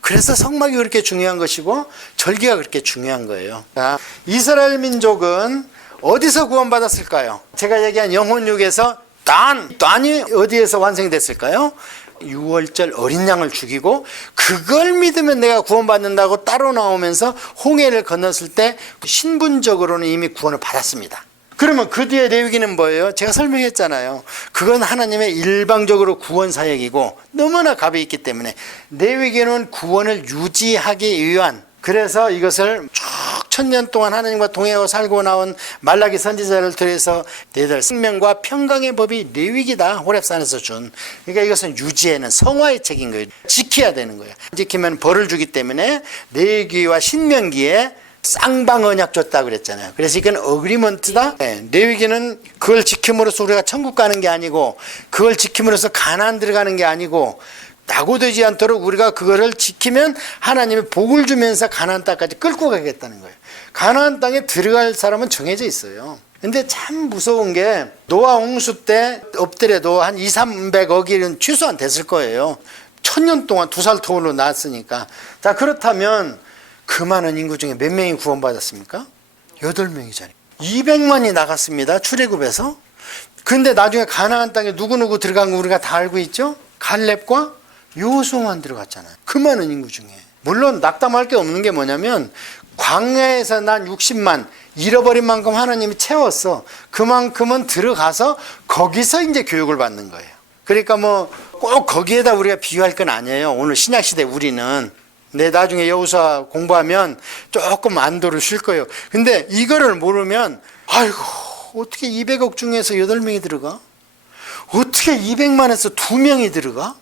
그래서 성막이 그렇게 중요한 것이고 절기가 그렇게 중요한 거예요. 자, 이스라엘 민족은 어디서 구원받았을까요? 제가 얘기한 영혼육에서 단이 어디에서 완성됐을까요? 6월절 어린 양을 죽이고 그걸 믿으면 내가 구원받는다고 따로 나오면서 홍해를 건넜을 때 신분적으로는 이미 구원을 받았습니다. 그러면 그 뒤에 레위기는 뭐예요? 제가 설명했잖아요. 그건 하나님의 일방적으로 구원 사역이고 너무나 값이 있기 때문에 레위기는 구원을 유지하기 위한, 그래서 이것을 쭉 1000년 동안 하나님과 동행하고 살고 나온 말라기 선지자를 통해서 너희들 생명과 평강의 법이 레위기다. 호렙산에서 준. 그러니까 이것은 유지에는 성화의 책인 거예요. 지켜야 되는 거예요. 지키면 벌을 주기 때문에 레위기와 신명기에 쌍방 언약 줬다 그랬잖아요. 그래서 이건 어그리먼트다. 네, 레위기는 그걸 지킴으로써 우리가 천국 가는 게 아니고 그걸 지킴으로써 가나안 들어가는 게 아니고 낙오되지 않도록 우리가 그거를 지키면 하나님이 복을 주면서 가나안 땅까지 끌고 가겠다는 거예요. 가나안 땅에 들어갈 사람은 정해져 있어요. 근데 참 무서운 게 노아 홍수 때 엎드려도 한 200~300억이 최소한 됐을 거예요. 1000년 동안 2살 터울로 낳았으니까. 자, 그렇다면 그 많은 인구 중에 몇 명이 구원받았습니까? 8명이잖아요. 200만이 나갔습니다. 출애굽에서. 근데 나중에 가나안 땅에 누구누구 들어간 거 우리가 다 알고 있죠? 갈렙과 요수만 들어갔잖아요. 그 많은 인구 중에. 물론 낙담할 게 없는 게 뭐냐면 광야에서 난 60만 잃어버린 만큼 하나님이 채웠어. 그만큼은 들어가서 거기서 이제 교육을 받는 거예요. 그러니까 뭐 꼭 거기에다 우리가 비유할 건 아니에요. 오늘 신약시대 우리는. 네, 나중에 여호수아 공부하면 조금 안도를 쉴 거예요. 근데 이거를 모르면 아이고 어떻게 200억 중에서 8명이 들어가? 어떻게 200만에서 2명이 들어가?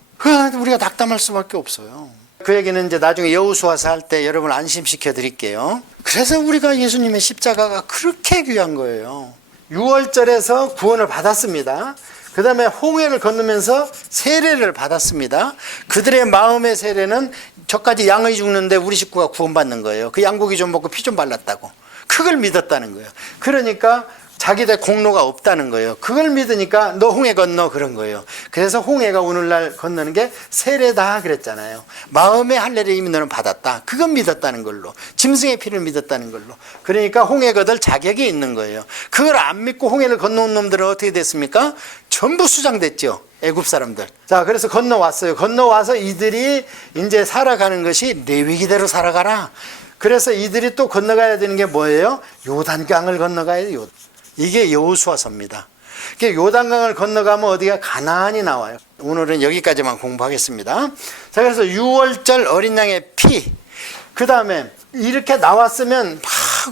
우리가 낙담할 수밖에 없어요. 그 얘기는 이제 나중에 여호수아서 할 때 여러분 안심시켜 드릴게요. 그래서 우리가 예수님의 십자가가 그렇게 귀한 거예요. 6월절에서 구원을 받았습니다. 그 다음에 홍해를 건너면서 세례를 받았습니다. 그들의 마음의 세례는 저까지 양이 죽는데 우리 식구가 구원받는 거예요. 그 양고기 좀 먹고 피 좀 발랐다고. 그걸 믿었다는 거예요. 그러니까 자기들 공로가 없다는 거예요. 그걸 믿으니까 너 홍해 건너 그런 거예요. 그래서 홍해가 오늘날 건너는 게 세례다 그랬잖아요. 마음의 할례를 이미 너는 받았다. 그건 믿었다는 걸로. 짐승의 피를 믿었다는 걸로. 그러니까 홍해 거들 자격이 있는 거예요. 그걸 안 믿고 홍해를 건너온 놈들은 어떻게 됐습니까? 전부 수장됐죠. 애굽 사람들. 자, 그래서 건너왔어요. 건너와서 이들이 이제 살아가는 것이 레위기대로 살아가라. 그래서 이들이 또 건너가야 되는 게 뭐예요? 요단강을 건너가야 돼요. 이게 여호수아서입니다. 요단강을 건너가면 어디가 가나안이 나와요. 오늘은 여기까지만 공부하겠습니다. 자, 그래서 6월절 어린 양의 피. 그 다음에 이렇게 나왔으면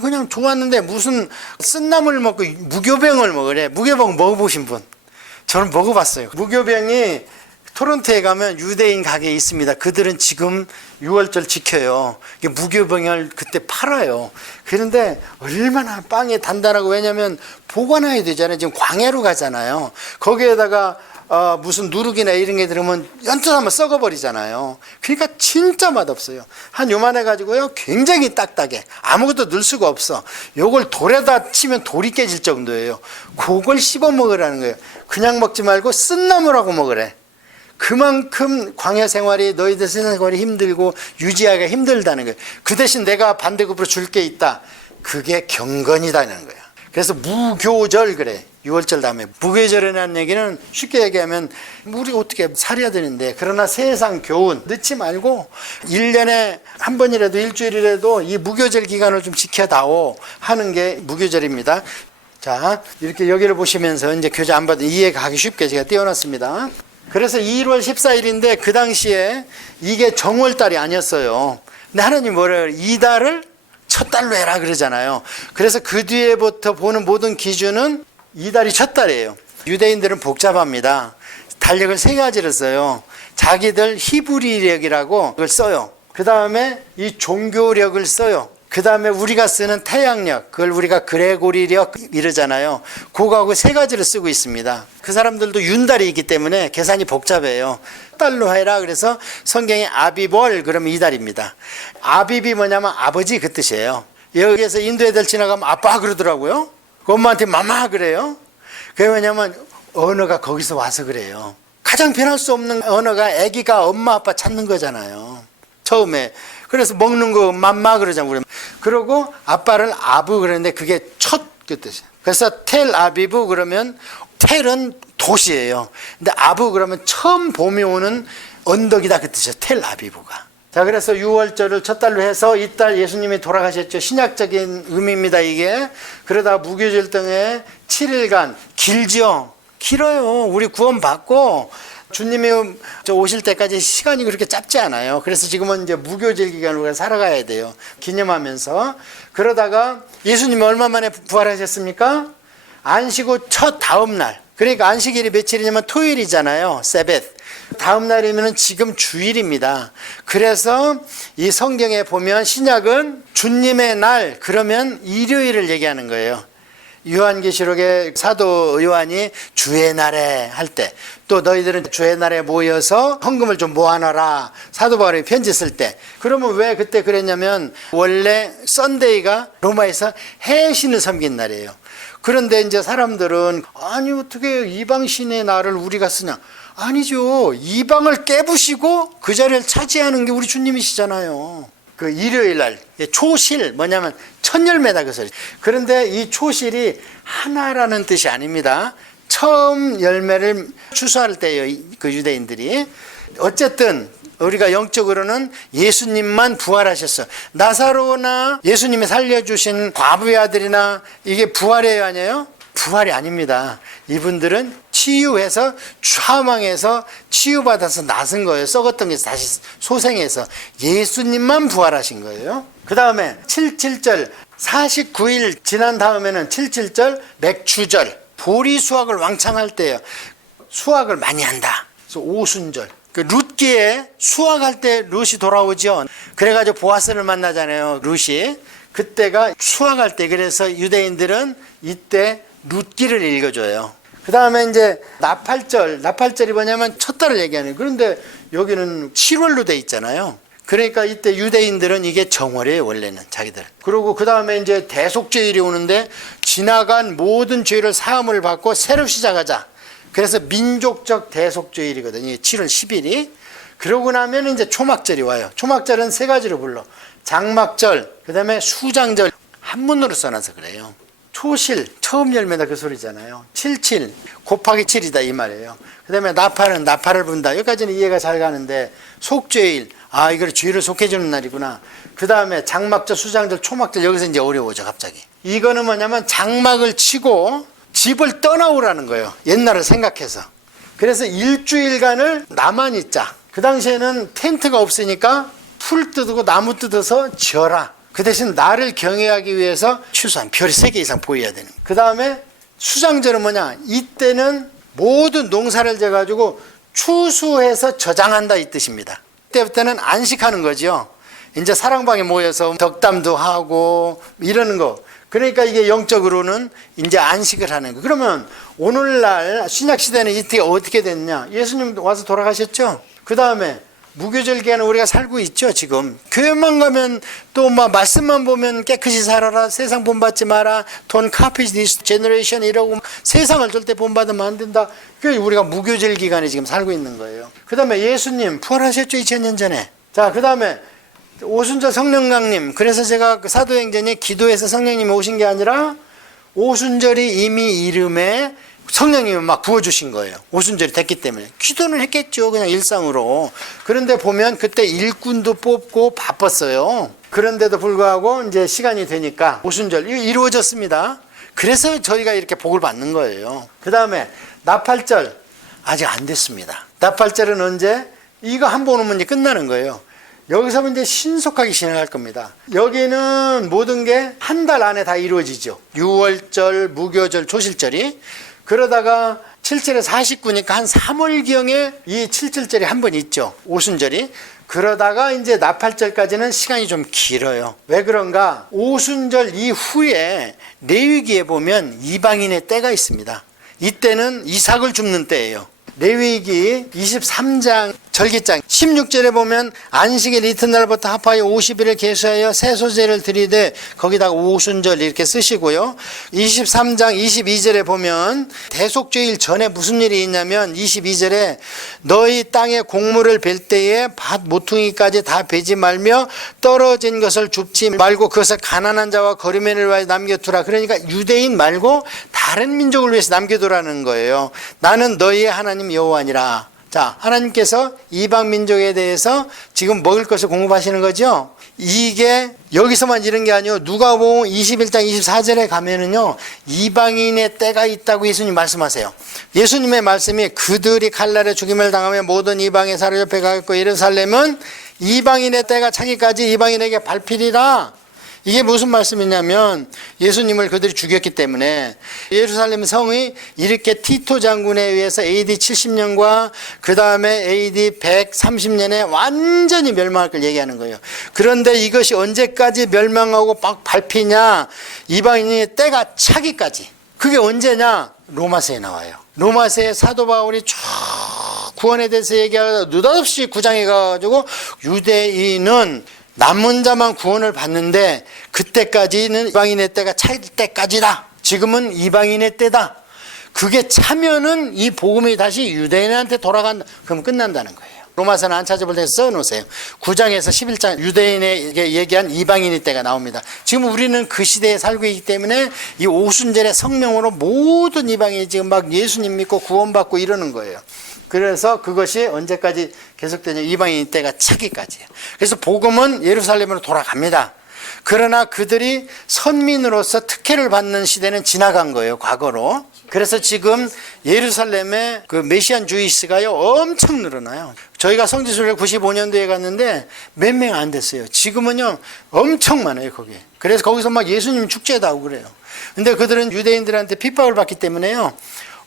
그냥 좋았는데 무슨 쓴나물 먹고 무교병을 먹으래. 무교병 먹어보신 분? 저는 먹어봤어요. 무교병이 토론토에 가면 유대인 가게에 있습니다. 그들은 지금 6월절 지켜요. 무교병을 그때 팔아요. 그런데 얼마나 빵이 단단하고, 왜냐하면 보관해야 되잖아요. 지금 광야로 가잖아요. 거기에다가 무슨 누룩이나 이런 게 들으면 연투하면 썩어버리잖아요. 그러니까 진짜 맛없어요. 한 요만해 가지고요 굉장히 딱딱해. 아무것도 넣을 수가 없어. 요걸 돌에다 치면 돌이 깨질 정도예요. 그걸 씹어 먹으라는 거예요. 그냥 먹지 말고 쓴나물하고 먹으래. 그만큼 광야 생활이, 너희들 세상 생활이 힘들고 유지하기가 힘들다는 거예요. 그 대신 내가 반대급으로 줄 게 있다. 그게 경건이다는 거예요. 그래서 무교절 그래. 6월절 다음에 무교절이라는 얘기는 쉽게 얘기하면 우리 어떻게 살아야 되는데, 그러나 세상 교훈 넣지 말고 1년에 한 번이라도 일주일이라도 이 무교절 기간을 좀 지켜다오 하는 게 무교절입니다. 자, 이렇게 여기를 보시면서 이제 교재 안 봐도 이해가 기 쉽게 제가 띄워놨습니다. 그래서 1월 14일인데 그 당시에 이게 정월달이 아니었어요. 근데 하나님 뭐래요? 이 달을 첫 달로 해라 그러잖아요. 그래서 그 뒤에부터 보는 모든 기준은 이 달이 첫 달이에요. 유대인들은 복잡합니다. 달력을 3가지를 써요. 자기들 히브리력이라고 그걸 써요. 그 다음에 이 종교력을 써요. 그 다음에 우리가 쓰는 태양력, 그걸 우리가 그레고리력 이러잖아요. 그거하고 세 가지를 쓰고 있습니다. 그 사람들도 윤달이 있기 때문에 계산이 복잡해요. 달로 해라 그래서 성경에 아비볼 그러면 이달입니다. 아비비 뭐냐면 아버지 그 뜻이에요. 여기에서 인도 애들 지나가면 아빠 그러더라고요. 그 엄마한테 마마 그래요. 그게 왜냐면 언어가 거기서 와서 그래요. 가장 변할 수 없는 언어가 아기가 엄마 아빠 찾는 거잖아요. 처음에. 그래서 먹는 거 맘마 그러잖아요. 그러고 아빠를 아부 그러는데 그게 첫 그 뜻이에요. 그래서 텔 아비브 그러면 텔은 도시예요. 근데 아부 그러면 처음 봄이 오는 언덕이다 그 뜻이에요. 텔 아비브가. 자, 그래서 6월절을 첫 달로 해서 이달 예수님이 돌아가셨죠. 신약적인 의미입니다, 이게. 그러다 무교절 등에 7일간 길죠. 길어요. 우리 구원받고 주님이 오실 때까지 시간이 그렇게 짧지 않아요. 그래서 지금은 이제 무교절 기간으로 살아가야 돼요. 기념하면서. 그러다가 예수님이 얼마 만에 부활하셨습니까? 안식후 첫 다음 날. 그러니까 안식일이 며칠이냐면 토요일이잖아요. 세벳. 다음 날이면 지금 주일입니다. 그래서 이 성경에 보면 신약은 주님의 날 그러면 일요일을 얘기하는 거예요. 요한계시록의 사도 요한이 주의 날에 할 때, 또 너희들은 주의 날에 모여서 헌금을 좀 모아놔라 사도 바울이 편지 쓸 때. 그러면 왜 그때 그랬냐면 원래 썬데이가 로마에서 해신을 섬긴 날이에요. 그런데 이제 사람들은 아니 어떻게 이방신의 날을 우리가 쓰냐. 아니죠. 이방을 깨부시고 그 자리를 차지하는 게 우리 주님이시잖아요. 그 일요일 날 초실 뭐냐면 첫 열매다 그 소리. 그런데 이 초실이 하나라는 뜻이 아닙니다. 처음 열매를 추수할 때예요. 그 유대인들이. 어쨌든 우리가 영적으로는 예수님만 부활하셨어. 나사로나 예수님이 살려주신 과부의 아들이나 이게 부활이에요, 아니에요? 부활이 아닙니다. 이분들은 치유해서 사망해서 치유받아서 나선 거예요. 썩었던 게 다시 소생해서 예수님만 부활하신 거예요. 그 다음에 77절 49일 지난 다음에는 77절 맥추절 보리 수확을 왕창 할 때예요. 수확을 많이 한다. 그래서 오순절 그 룻기에 수확할 때 룻이 돌아오죠. 그래가지고 보아스를 만나잖아요. 룻이 그때가 수확할 때. 그래서 유대인들은 이때 룻기를 읽어줘요. 그 다음에 이제 나팔절이 뭐냐면 첫 달을 얘기하는. 그런데 여기는 7월로 돼 있잖아요. 그러니까 이때 유대인들은 이게 정월이에요, 원래는 자기들. 그리고 그 다음에 이제 대속죄일이 오는데 지나간 모든 죄를 사함을 받고 새로 시작하자. 그래서 민족적 대속죄일이거든요. 7월 10일이. 그러고 나면 이제 초막절이 와요. 초막절은 세 가지로 불러. 장막절, 그 다음에 수장절. 한문으로 써놔서 그래요. 초실, 처음 열매다 그 소리잖아요. 77, 곱하기 7이다 이 말이에요. 그 다음에 나팔은 나팔을 분다. 여기까지는 이해가 잘 가는데 속죄일, 아 이걸 죄를 속해주는 날이구나. 그 다음에 장막절, 수장절, 초막절 여기서 이제 어려워져 갑자기. 이거는 뭐냐면 장막을 치고 집을 떠나오라는 거예요. 옛날을 생각해서. 그래서 일주일간을 나만 있자. 그 당시에는 텐트가 없으니까 풀 뜯고 나무 뜯어서 지어라. 그 대신 나를 경외하기 위해서 최소한 별이 3개 이상 보여야 되는. 그 다음에 수장절은 뭐냐. 이때는 모든 농사를 재가지고 추수해서 저장한다 이 뜻입니다. 그때부터는 안식하는 거죠. 이제 사랑방에 모여서 덕담도 하고 이러는 거. 그러니까 이게 영적으로는 이제 안식을 하는 거. 그러면 오늘날 신약시대는 이때 어떻게 됐냐. 예수님 와서 돌아가셨죠. 그 다음에 무교절 기간에 우리가 살고 있죠. 지금 교회만 가면 또 막 말씀만 보면 깨끗이 살아라, 세상 본받지 마라, 돈 카피스 디스 제너레이션 이러고 세상을 절대 본받으면 안 된다. 그 우리가 무교절 기간에 지금 살고 있는 거예요. 그 다음에 예수님 부활하셨죠. 2000년 전에. 자, 그 다음에 오순절 성령강림. 그래서 제가 그 사도행전에 기도해서 성령님이 오신 게 아니라 오순절이 이미 이름에 성령님이 막 부어주신 거예요. 오순절이 됐기 때문에. 기도는 했겠죠. 그냥 일상으로. 그런데 보면 그때 일꾼도 뽑고 바빴어요. 그런데도 불구하고 이제 시간이 되니까 오순절 이거 이루어졌습니다. 그래서 저희가 이렇게 복을 받는 거예요. 그 다음에 나팔절 아직 안 됐습니다. 나팔절은 언제? 이거 한 번 오면 이제 끝나는 거예요. 여기서 이제 신속하게 진행할 겁니다. 여기는 모든 게 한 달 안에 다 이루어지죠. 6월절, 무교절, 초실절이. 그러다가 7절에 49니까 한 3월경에 이 7절절이 한 번 있죠. 오순절이. 그러다가 이제 나팔절까지는 시간이 좀 길어요. 왜 그런가? 오순절 이후에 레위기에 보면 이방인의 때가 있습니다. 이때는 이삭을 줍는 때예요. 레위기 23장 절기장 16절에 보면 안식일 이튿날부터 합하여 50일을 계수하여 세소제를 드리되 거기다가 오순절 이렇게 쓰시고요. 23장 22절에 보면 대속죄일 전에 무슨 일이 있냐면 22절에 너희 땅에 곡물을 벨 때에 밭 모퉁이까지 다 베지 말며 떨어진 것을 줍지 말고 그것을 가난한 자와 거리맨을 위하여 남겨두라. 그러니까 유대인 말고 다른 민족을 위해서 남겨두라는 거예요. 나는 너희의 하나님 여호와니라. 자, 하나님께서 이방 민족에 대해서 지금 먹을 것을 공급하시는 거죠. 이게 여기서만 이런 게 아니고 누가복음 21장 24절에 가면은요 이방인의 때가 있다고 예수님 말씀하세요. 예수님의 말씀이 그들이 칼날에 죽임을 당하며 모든 이방에 사로잡혀 가고 예루살렘은 이방인의 때가 차기까지 이방인에게 밟히리라. 이게 무슨 말씀이냐면 예수님을 그들이 죽였기 때문에 예루살렘 성이 이렇게 티토 장군에 의해서 AD 70년과 그 다음에 AD 130년에 완전히 멸망할 걸 얘기하는 거예요. 그런데 이것이 언제까지 멸망하고 막 밟히냐? 이방인의 때가 차기까지. 그게 언제냐? 로마서에 나와요. 로마서에 사도 바울이 쭉 구원에 대해서 얘기하다 느닷없이 9장에 가가지고 유대인은 남은 자만 구원을 받는데 그때까지는 이방인의 때가 차일 때까지다. 지금은 이방인의 때다. 그게 차면은 이 복음이 다시 유대인한테 돌아간다. 그럼 끝난다는 거예요. 로마서는 안 찾아볼 때 써놓으세요. 9장에서 11장 유대인에게 얘기한 이방인의 때가 나옵니다. 지금 우리는 그 시대에 살고 있기 때문에 이 오순절의 성명으로 모든 이방인이 지금 막 예수님 믿고 구원받고 이러는 거예요. 그래서 그것이 언제까지 계속되냐? 이방인 때가 차기까지예요. 그래서 복음은 예루살렘으로 돌아갑니다. 그러나 그들이 선민으로서 특혜를 받는 시대는 지나간 거예요, 과거로. 그래서 지금 예루살렘에 그 메시안 주이스가요 엄청 늘어나요. 저희가 성지순례 95년도에 갔는데 몇 명 안 됐어요. 지금은요 엄청 많아요, 거기. 그래서 거기서 막 예수님 축제도 하고 그래요. 근데 그들은 유대인들한테 핍박을 받기 때문에요.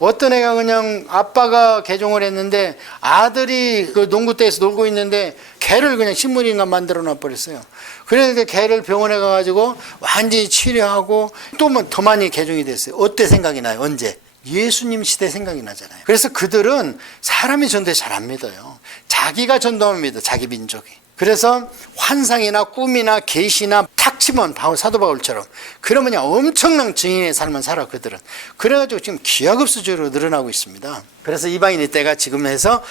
어떤 애가 그냥 아빠가 개종을 했는데 아들이 그 농구대에서 놀고 있는데 개를 그냥 식물인간 만들어 놔버렸어요. 그래서 개를 병원에 가가지고 완전히 치료하고 또 더 많이 개종이 됐어요. 어때 생각이 나요? 언제? 예수님 시대 생각이 나잖아요. 그래서 그들은 사람이 전도에 잘 안 믿어요. 자기가 전도하면 믿어, 자기 민족이. 그래서 환상이나 꿈이나 계시나 탁 치면 사도 바울처럼 그러면 엄청난 증인의 삶을 살아 그들은. 그래가지고 지금 기하급수적으로 늘어나고 있습니다. 그래서 이방인의 때가 지금 해서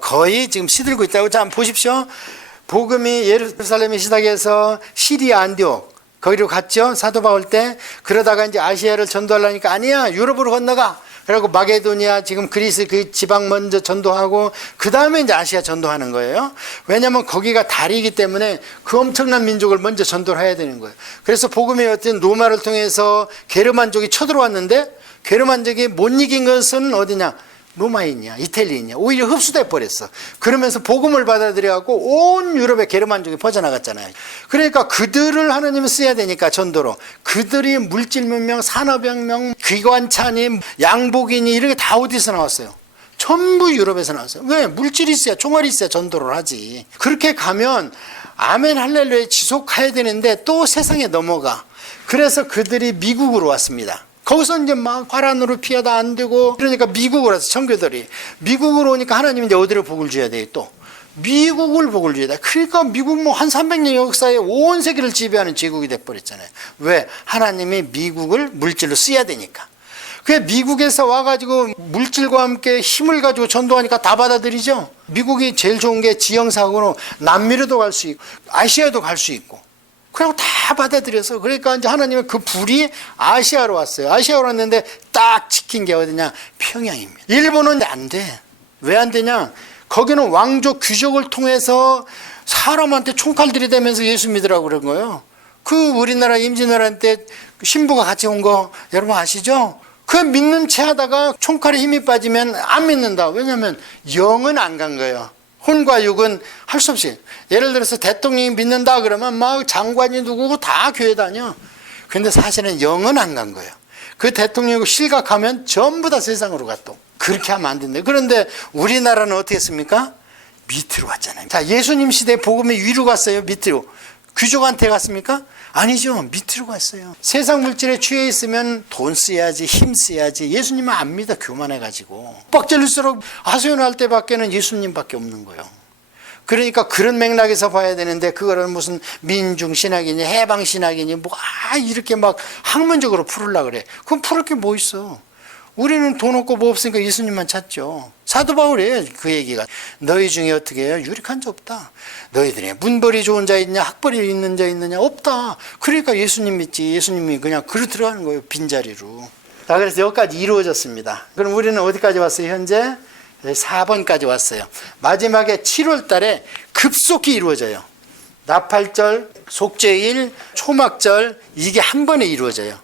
거의 지금 시들고 있다고. 자, 한번 보십시오. 복음이 예루살렘에 시작해서 시리아 안디옥 거기로 갔죠, 사도 바울 때. 그러다가 이제 아시아를 전도하려니까 아니야, 유럽으로 건너가. 그리고 마게도니아 지금 그리스 그 지방 먼저 전도하고 그 다음에 이제 아시아 전도하는 거예요. 왜냐하면 거기가 다리이기 때문에 그 엄청난 민족을 먼저 전도를 해야 되는 거예요. 그래서 복음이 어떤 로마를 통해서 게르만족이 쳐들어왔는데 게르만족이 못 이긴 것은 어디냐? 로마인이야, 이탈리인이야. 오히려 흡수돼 버렸어. 그러면서 복음을 받아들여갖고 온 유럽의 게르만족이 퍼져나갔잖아요. 그러니까 그들을 하나님이 써야 되니까 전도로. 그들이 물질문명, 산업혁명, 기관차니, 양복이니 이런 게 다 어디서 나왔어요? 전부 유럽에서 나왔어요. 왜? 물질이 있어야, 총알이 있어야 전도를 하지. 그렇게 가면 아멘 할렐루야 지속해야 되는데 또 세상에 넘어가. 그래서 그들이 미국으로 왔습니다. 거기서 이제 막 화란으로 피하다 안 되고, 그러니까 미국으로 와서 청교들이 미국으로 오니까 하나님이 이제 어디를 복을 줘야 돼? 또 미국을 복을 줘야 돼. 그러니까 미국 뭐 한 300년 역사에 온 세계를 지배하는 제국이 돼버렸잖아요. 왜? 하나님이 미국을 물질로 써야 되니까. 그 미국에서 와가지고 물질과 함께 힘을 가지고 전도하니까 다 받아들이죠. 미국이 제일 좋은 게 지형사고로 남미로도 갈 수 있고 아시아도 갈 수 있고. 그냥 다 받아들여서. 그러니까 이제 하나님의 그 불이 아시아로 왔어요. 아시아로 왔는데 딱 지킨 게 어디냐? 평양입니다. 일본은 안 돼. 왜 안 되냐? 거기는 왕족 귀족을 통해서 사람한테 총칼 들이대면서 예수 믿으라고 그런 거예요. 그 우리나라 임진왜란 때 신부가 같이 온 거 여러분 아시죠? 그 믿는 채 하다가 총칼에 힘이 빠지면 안 믿는다. 왜냐하면 영은 안 간 거예요. 혼과 육은 할 수 없이. 예를 들어서 대통령이 믿는다 그러면 막 장관이 누구고 다 교회 다녀. 근데 사실은 영은 안 간 거예요. 그 대통령이 실각하면 전부 다 세상으로 가 또. 그렇게 하면 안 된다. 그런데 우리나라는 어떻게 했습니까? 밑으로 갔잖아요. 자, 예수님 시대 복음이 위로 갔어요? 밑으로? 귀족한테 갔습니까? 아니죠. 밑으로 갔어요. 세상 물질에 취해 있으면 돈 써야지, 힘 써야지. 예수님은 안 믿어, 교만해가지고. 빡질릴수록 하소연할 때밖에는 예수님밖에 없는 거예요. 그러니까 그런 맥락에서 봐야 되는데 그거를 무슨 민중신학이니 해방신학이니 뭐 이렇게 막 학문적으로 풀으려고 그래. 그럼 풀을 게 뭐 있어. 우리는 돈 없고 뭐 없으니까 예수님만 찾죠. 사도 바울이에요, 그 얘기가. 너희 중에 어떻게 해요? 유력한 자 없다. 너희들이 문벌이 좋은 자 있냐, 학벌이 있는 자 있느냐? 없다. 그러니까 예수님 믿지. 예수님이 그냥 그로 들어가는 거예요, 빈자리로. 자, 그래서 여기까지 이루어졌습니다. 그럼 우리는 어디까지 왔어요, 현재? 4번까지 왔어요. 마지막에 7월 달에 급속히 이루어져요. 나팔절, 속죄일, 초막절, 이게 한 번에 이루어져요.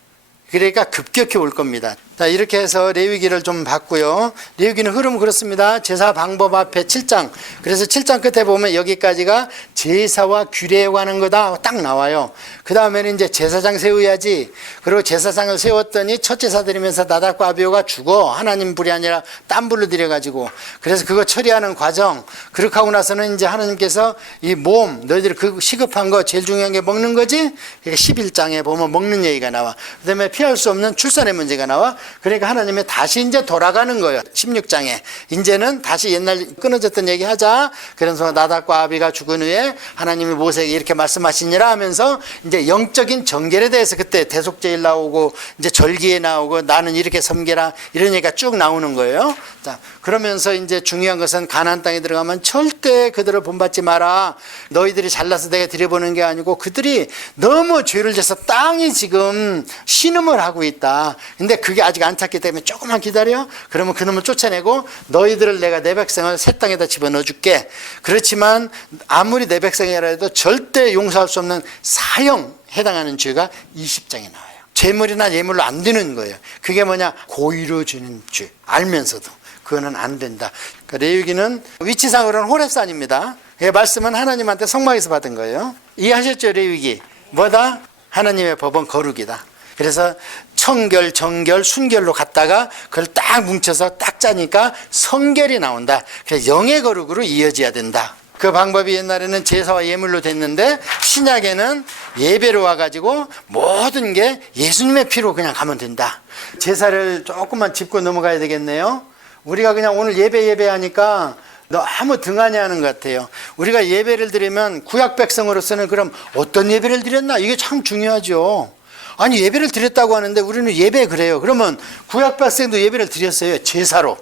그러니까 급격히 올 겁니다. 자, 이렇게 해서 레위기를 좀 봤고요. 레위기는 흐름은 그렇습니다. 제사 방법 앞에 7장. 그래서 7장 끝에 보면 여기까지가 제사와 규례에 관한 거다 딱 나와요. 그 다음에는 이제 제사장 세워야지. 그리고 제사장을 세웠더니 첫 제사 드리면서 나답과 아비후가 죽어. 하나님 불이 아니라 딴 불로 드려가지고. 그래서 그거 처리하는 과정. 그렇게 하고 나서는 이제 하나님께서 이 몸, 너희들이 그 시급한 거 제일 중요한 게 먹는 거지? 그러니까 11장에 보면 먹는 얘기가 나와. 그 다음에 피할 수 없는 출산의 문제가 나와. 그러니까 하나님이 다시 이제 돌아가는 거예요. 16장에. 이제는 다시 옛날 끊어졌던 얘기 하자. 그래서 나답과 아비가 죽은 후에 하나님이 모세에게 이렇게 말씀하시니라 하면서 이제 영적인 정결에 대해서 그때 대속죄일 나오고 이제 절기에 나오고 나는 이렇게 섬겨라 이런 얘기가 쭉 나오는 거예요. 자, 그러면서 이제 중요한 것은 가나안 땅에 들어가면 절대 그들을 본받지 마라. 너희들이 잘나서 내가 드려보는 게 아니고 그들이 너무 죄를 져서 땅이 지금 신음을 하고 있다. 근데 그게 아직 안 찼기 때문에 조금만 기다려. 그러면 그놈을 쫓아내고 너희들을 내가 내 백성을 새 땅에다 집어넣어 줄게. 그렇지만 아무리 내 백성이라 해도 절대 용서할 수 없는 사형 해당하는 죄가 20장에 나와요. 재물이나 예물로 안 되는 거예요. 그게 뭐냐? 고의로 주는 죄. 알면서도 그거는 안 된다. 그러니까 레위기는 위치상으로는 호렙산입니다. 이 말씀은 하나님한테 성막에서 받은 거예요. 이해하셨죠? 레위기 뭐다? 하나님의 법은 거룩이다. 그래서 청결, 정결, 순결로 갔다가 그걸 딱 뭉쳐서 딱 짜니까 성결이 나온다. 그래서 영의 거룩으로 이어져야 된다. 그 방법이 옛날에는 제사와 예물로 됐는데 신약에는 예배로 와가지고 모든 게 예수님의 피로 그냥 가면 된다. 제사를 조금만 짚고 넘어가야 되겠네요. 우리가 그냥 오늘 예배하니까 너무 등한히 하는 것 같아요. 우리가 예배를 드리면 구약 백성으로서는 그럼 어떤 예배를 드렸나? 이게 참 중요하죠. 아니 예배를 드렸다고 하는데 우리는 예배 그래요. 그러면 구약 백성도 예배를 드렸어요. 제사로.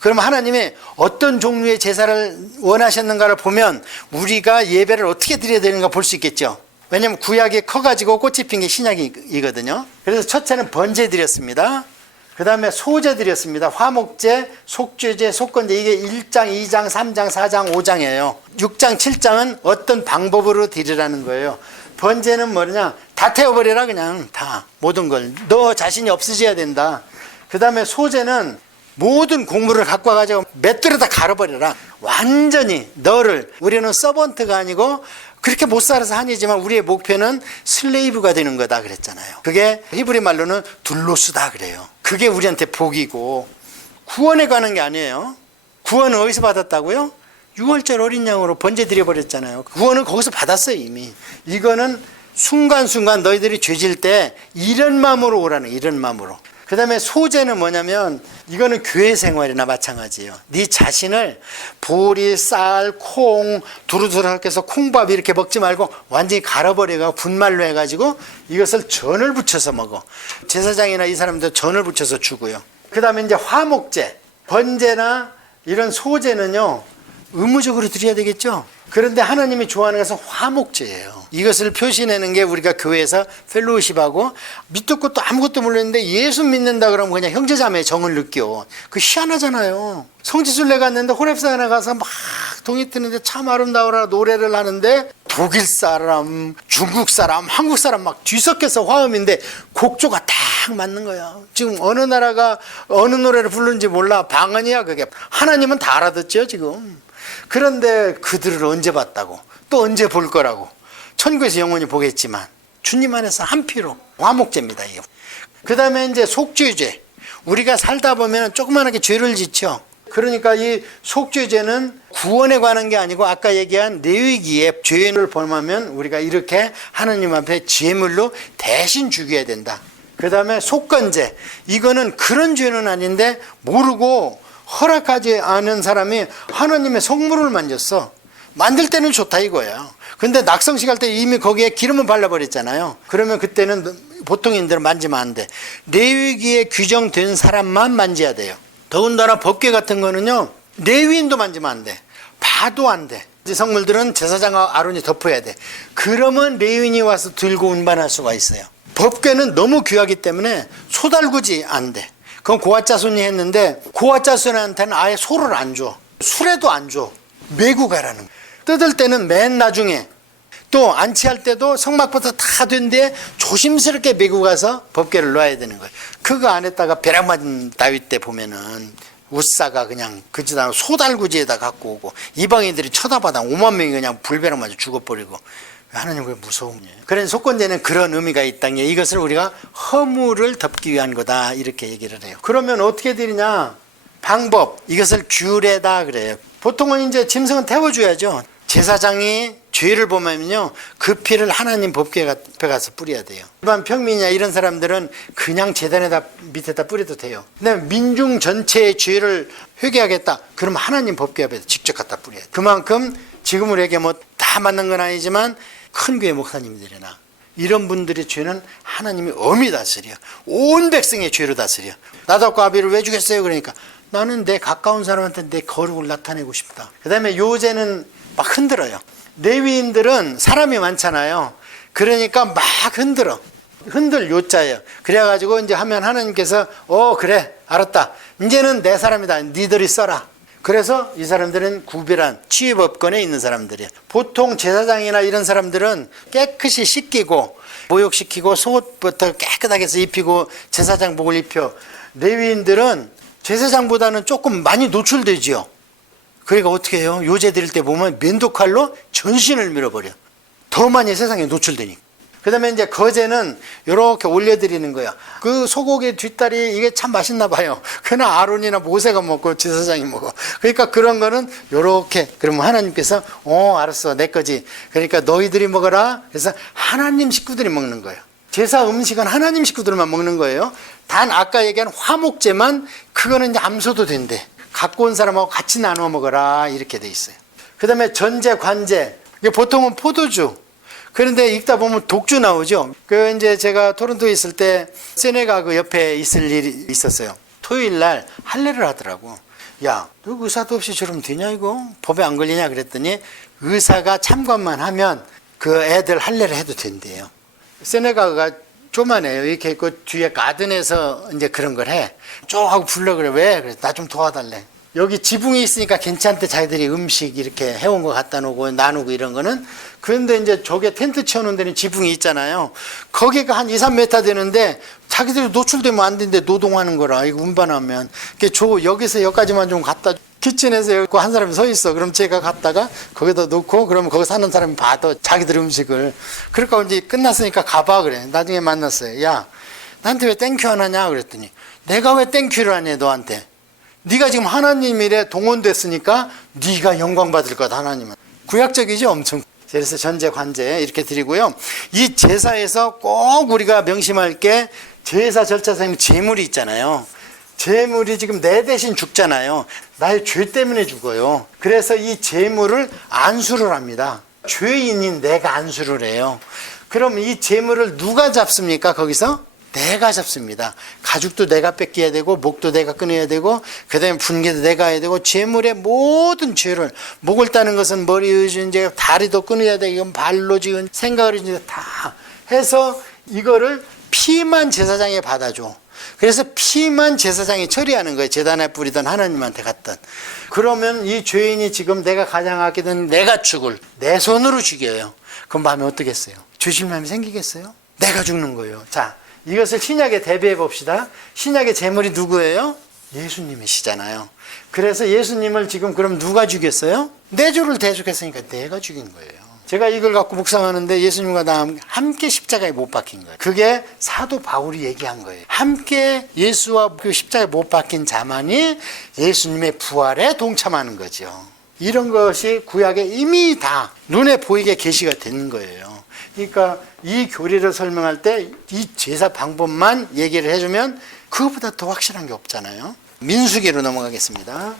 그럼 하나님이 어떤 종류의 제사를 원하셨는가를 보면 우리가 예배를 어떻게 드려야 되는가 볼 수 있겠죠. 왜냐하면 구약이 커가지고 꽃이 핀 게 신약이거든요. 그래서 첫째는 번제 드렸습니다. 그 다음에 소제 드렸습니다. 화목제, 속죄제, 속건제. 이게 1장, 2장, 3장, 4장, 5장이에요. 6장, 7장은 어떤 방법으로 드리라는 거예요. 번제는 뭐냐? 다 태워버려라 그냥 다 모든 걸. 너 자신이 없어져야 된다. 그 다음에 소제는 모든 공물을 갖고 와가지고 맷돌에 다 갈아버려라. 완전히 너를. 우리는 서번트가 아니고 그렇게 못 살아서 한이지만 우리의 목표는 슬레이브가 되는 거다 그랬잖아요. 그게 히브리 말로는 둘로스다 그래요. 그게 우리한테 복이고 구원에 관한 게 아니에요. 구원은 어디서 받았다고요? 6월절 어린 양으로 번제 드려버렸잖아요. 구원은 거기서 받았어요 이미. 이거는 순간순간 너희들이 죄질 때 이런 마음으로 오라는 이런 마음으로. 그 다음에 소제는 뭐냐면 이거는 교회 생활이나 마찬가지예요. 네 자신을 보리, 쌀, 콩 두루두루하게 해서 콩밥 이렇게 먹지 말고 완전히 갈아버려가 분말로 해가지고 이것을 전을 붙여서 먹어. 제사장이나 이 사람들 전을 붙여서 주고요. 그 다음에 이제 화목제, 번제나 이런 소제는요 의무적으로 드려야 되겠죠. 그런데 하나님이 좋아하는 것은 화목제예요. 이것을 표시내는 게 우리가 교회에서 펠로우십하고 밑도 끝도 아무것도 모르는데 예수 믿는다 그러면 그냥 형제자매의 정을 느껴. 그 희한하잖아요. 성지순례 갔는데 호렙산에 가서 막 동이 트는데 참 아름다워라 노래를 하는데 독일 사람, 중국 사람, 한국 사람 막 뒤섞여서 화음인데 곡조가 딱 맞는 거야. 지금 어느 나라가 어느 노래를 부르는지 몰라. 방언이야 그게. 하나님은 다 알아듣죠 지금. 그런데 그들을 언제 봤다고 또 언제 볼 거라고. 천국에서 영원히 보겠지만 주님 안에서 한 피로 화목제입니다. 그 다음에 이제 속죄제. 우리가 살다 보면 조그만하게 죄를 짓죠. 그러니까 이 속죄죄는 구원에 관한 게 아니고 아까 얘기한 레위기에 죄를 범하면 우리가 이렇게 하나님 앞에 제물로 대신 죽여야 된다. 그 다음에 속건제, 이거는 그런 죄는 아닌데 모르고 허락하지 않은 사람이 하나님의 성물을 만졌어. 만들 때는 좋다 이거예요. 근데 낙성식 할 때 이미 거기에 기름을 발라버렸잖아요. 그러면 그때는 보통인들은 만지면 안 돼. 레위기에 규정된 사람만 만져야 돼요. 더군다나 법궤 같은 거는요, 레위인도 만지면 안 돼. 봐도 안 돼. 성물들은 제사장과 아론이 덮어야 돼. 그러면 레위인이 와서 들고 운반할 수가 있어요. 법궤는 너무 귀하기 때문에 소달구지 안 돼. 그건 고아짜손이 했는데 고아짜손한테는 아예 소를 안 줘. 술에도 안 줘. 메고 가라는 거야. 뜯을 때는 맨 나중에, 또 안치할 때도 성막부터 다 된 뒤에 조심스럽게 메고 가서 법궤를 놔야 되는 거예요. 그거 안에다가 벼락 맞은 다윗 때 보면은 우사가 그냥 그지다 소달구지에다 갖고 오고 이방인들이 쳐다봐다 5만 명이 그냥 불벼락 맞아 죽어버리고. 하나님 왜 무서우냐. 그래서 속건제는 그런 의미가 있다는 게, 이것을 우리가 허물을 덮기 위한 거다 이렇게 얘기를 해요. 그러면 어떻게 드리냐? 방법, 이것을 규례다 그래요. 보통은 이제 짐승은 태워줘야죠. 제사장이 죄를 범하면요, 그 피를 하나님 법궤 앞에 가서 뿌려야 돼요. 일반 평민이나 이런 사람들은 그냥 재단에다 밑에다 뿌려도 돼요. 근데 민중 전체의 죄를 회개하겠다 그럼 하나님 법궤 앞에 직접 갖다 뿌려야 돼요. 그만큼 지금 우리에게 뭐 다 맞는 건 아니지만 큰 교회 목사님들이나 이런 분들의 죄는 하나님이 엄히 다스려. 온 백성의 죄로 다스려. 나답과 아비를 왜 죽였어요? 그러니까 나는 내 가까운 사람한테 내 거룩을 나타내고 싶다. 그 다음에 요제는 막 흔들어요. 레위인들은 사람이 많잖아요. 그러니까 막 흔들 요자예요. 그래가지고 이제 하면 하나님께서 그래 알았다. 이제는 내 사람이다. 니들이 써라. 그래서 이 사람들은 구별한 치유법권에 있는 사람들이에요. 보통 제사장이나 이런 사람들은 깨끗이 씻기고 모욕시키고 속옷부터 깨끗하게 해서 입히고 제사장복을 입혀. 레위인들은 제사장보다는 조금 많이 노출되지요. 그러니까 어떻게 해요? 요제 드릴 때 보면 면도칼로 전신을 밀어버려. 더 많이 세상에 노출되니까. 그 다음에 이제 거제는 이렇게 올려드리는 거야. 그 소고기 뒷다리 이게 참 맛있나 봐요. 그러나 아론이나 모세가 먹고 제사장이 먹어. 그러니까 그런 거는 이렇게, 그러면 하나님께서 알았어 내 거지. 그러니까 너희들이 먹어라. 그래서 하나님 식구들이 먹는 거예요. 제사 음식은 하나님 식구들만 먹는 거예요. 단 아까 얘기한 화목제만 그거는 이제 암소도 된대. 갖고 온 사람하고 같이 나눠 먹어라 이렇게 돼 있어요. 그 다음에 전제, 관제, 보통은 포도주. 그런데 읽다 보면 독주 나오죠. 그 이제 제가 토론토에 있을 때 세네가 그 옆에 있을 일이 있었어요. 토요일 날 할례를 하더라고. 야, 너 의사도 없이 저러면 되냐 이거? 법에 안 걸리냐 그랬더니 의사가 참관만 하면 그 애들 할례를 해도 된대요. 세네가가 조만해요. 이렇게 그 뒤에 가든에서 이제 그런 걸 해. 쭉 하고 불러 그래. 왜? 그래. 나 좀 도와달래. 여기 지붕이 있으니까 괜찮대. 자기들이 음식 이렇게 해온 거 갖다 놓고 나누고 이런 거는. 그런데 이제 저게 텐트 치워놓은 데는 지붕이 있잖아요. 거기가 한 2, 3m 되는데 자기들이 노출되면 안 되는데 노동하는 거라. 이거 운반하면. 여기서 여기까지만 좀 갖다 키친에서 여기 한 사람이 서 있어. 그럼 제가 갔다가 거기다 놓고 그러면 거기 사는 사람이 봐도 자기들 음식을. 그러니까 이제 끝났으니까 가봐 그래. 나중에 만났어요. 야, 나한테 왜 땡큐 안 하냐 그랬더니 내가 왜 땡큐를 하냐 너한테. 네가 지금 하나님 일에 동원됐으니까 네가 영광 받을 거다 하나님은. 구약적이죠 엄청. 그래서 전제 관제 이렇게 드리고요. 이 제사에서 꼭 우리가 명심할 게 제사 절차상 제물이 있잖아요. 제물이 지금 내 대신 죽잖아요. 나의 죄 때문에 죽어요. 그래서 이 제물을 안수를 합니다. 죄인인 내가 안수를 해요. 그럼 이 제물을 누가 잡습니까? 거기서? 내가 잡습니다. 가죽도 내가 뺏겨야 되고 목도 내가 끊어야 되고 그 다음에 분개도 내가 해야 되고 제물의 모든 죄를, 목을 따는 것은 머리의 죄, 다리도 끊어야 되고 이건 발로 지은 생각을 이제 다 해서 이거를 피만 제사장에 받아줘. 그래서 피만 제사장이 처리하는 거예요. 제단에 뿌리던 하나님한테 갔던. 그러면 이 죄인이 지금 내가 가장 아끼던 내가 죽을 내 손으로 죽여요. 그럼 마음에 어떻겠어요? 죄질 마음이 생기겠어요? 내가 죽는 거예요. 자, 이것을 신약에 대비해 봅시다. 신약의 제물이 누구예요? 예수님이시잖아요. 그래서 예수님을 지금 그럼 누가 죽였어요? 내 죄를 대속했으니까 내가 죽인 거예요. 제가 이걸 갖고 묵상하는데 예수님과 나 함께 십자가에 못 박힌 거예요. 그게 사도 바울이 얘기한 거예요. 함께 예수와 그 십자가에 못 박힌 자만이 예수님의 부활에 동참하는 거죠. 이런 것이 구약에 이미 다 눈에 보이게 계시가 되는 거예요. 그러니까 이 교리를 설명할 때 이 제사 방법만 얘기를 해주면 그것보다 더 확실한 게 없잖아요. 민수기로 넘어가겠습니다.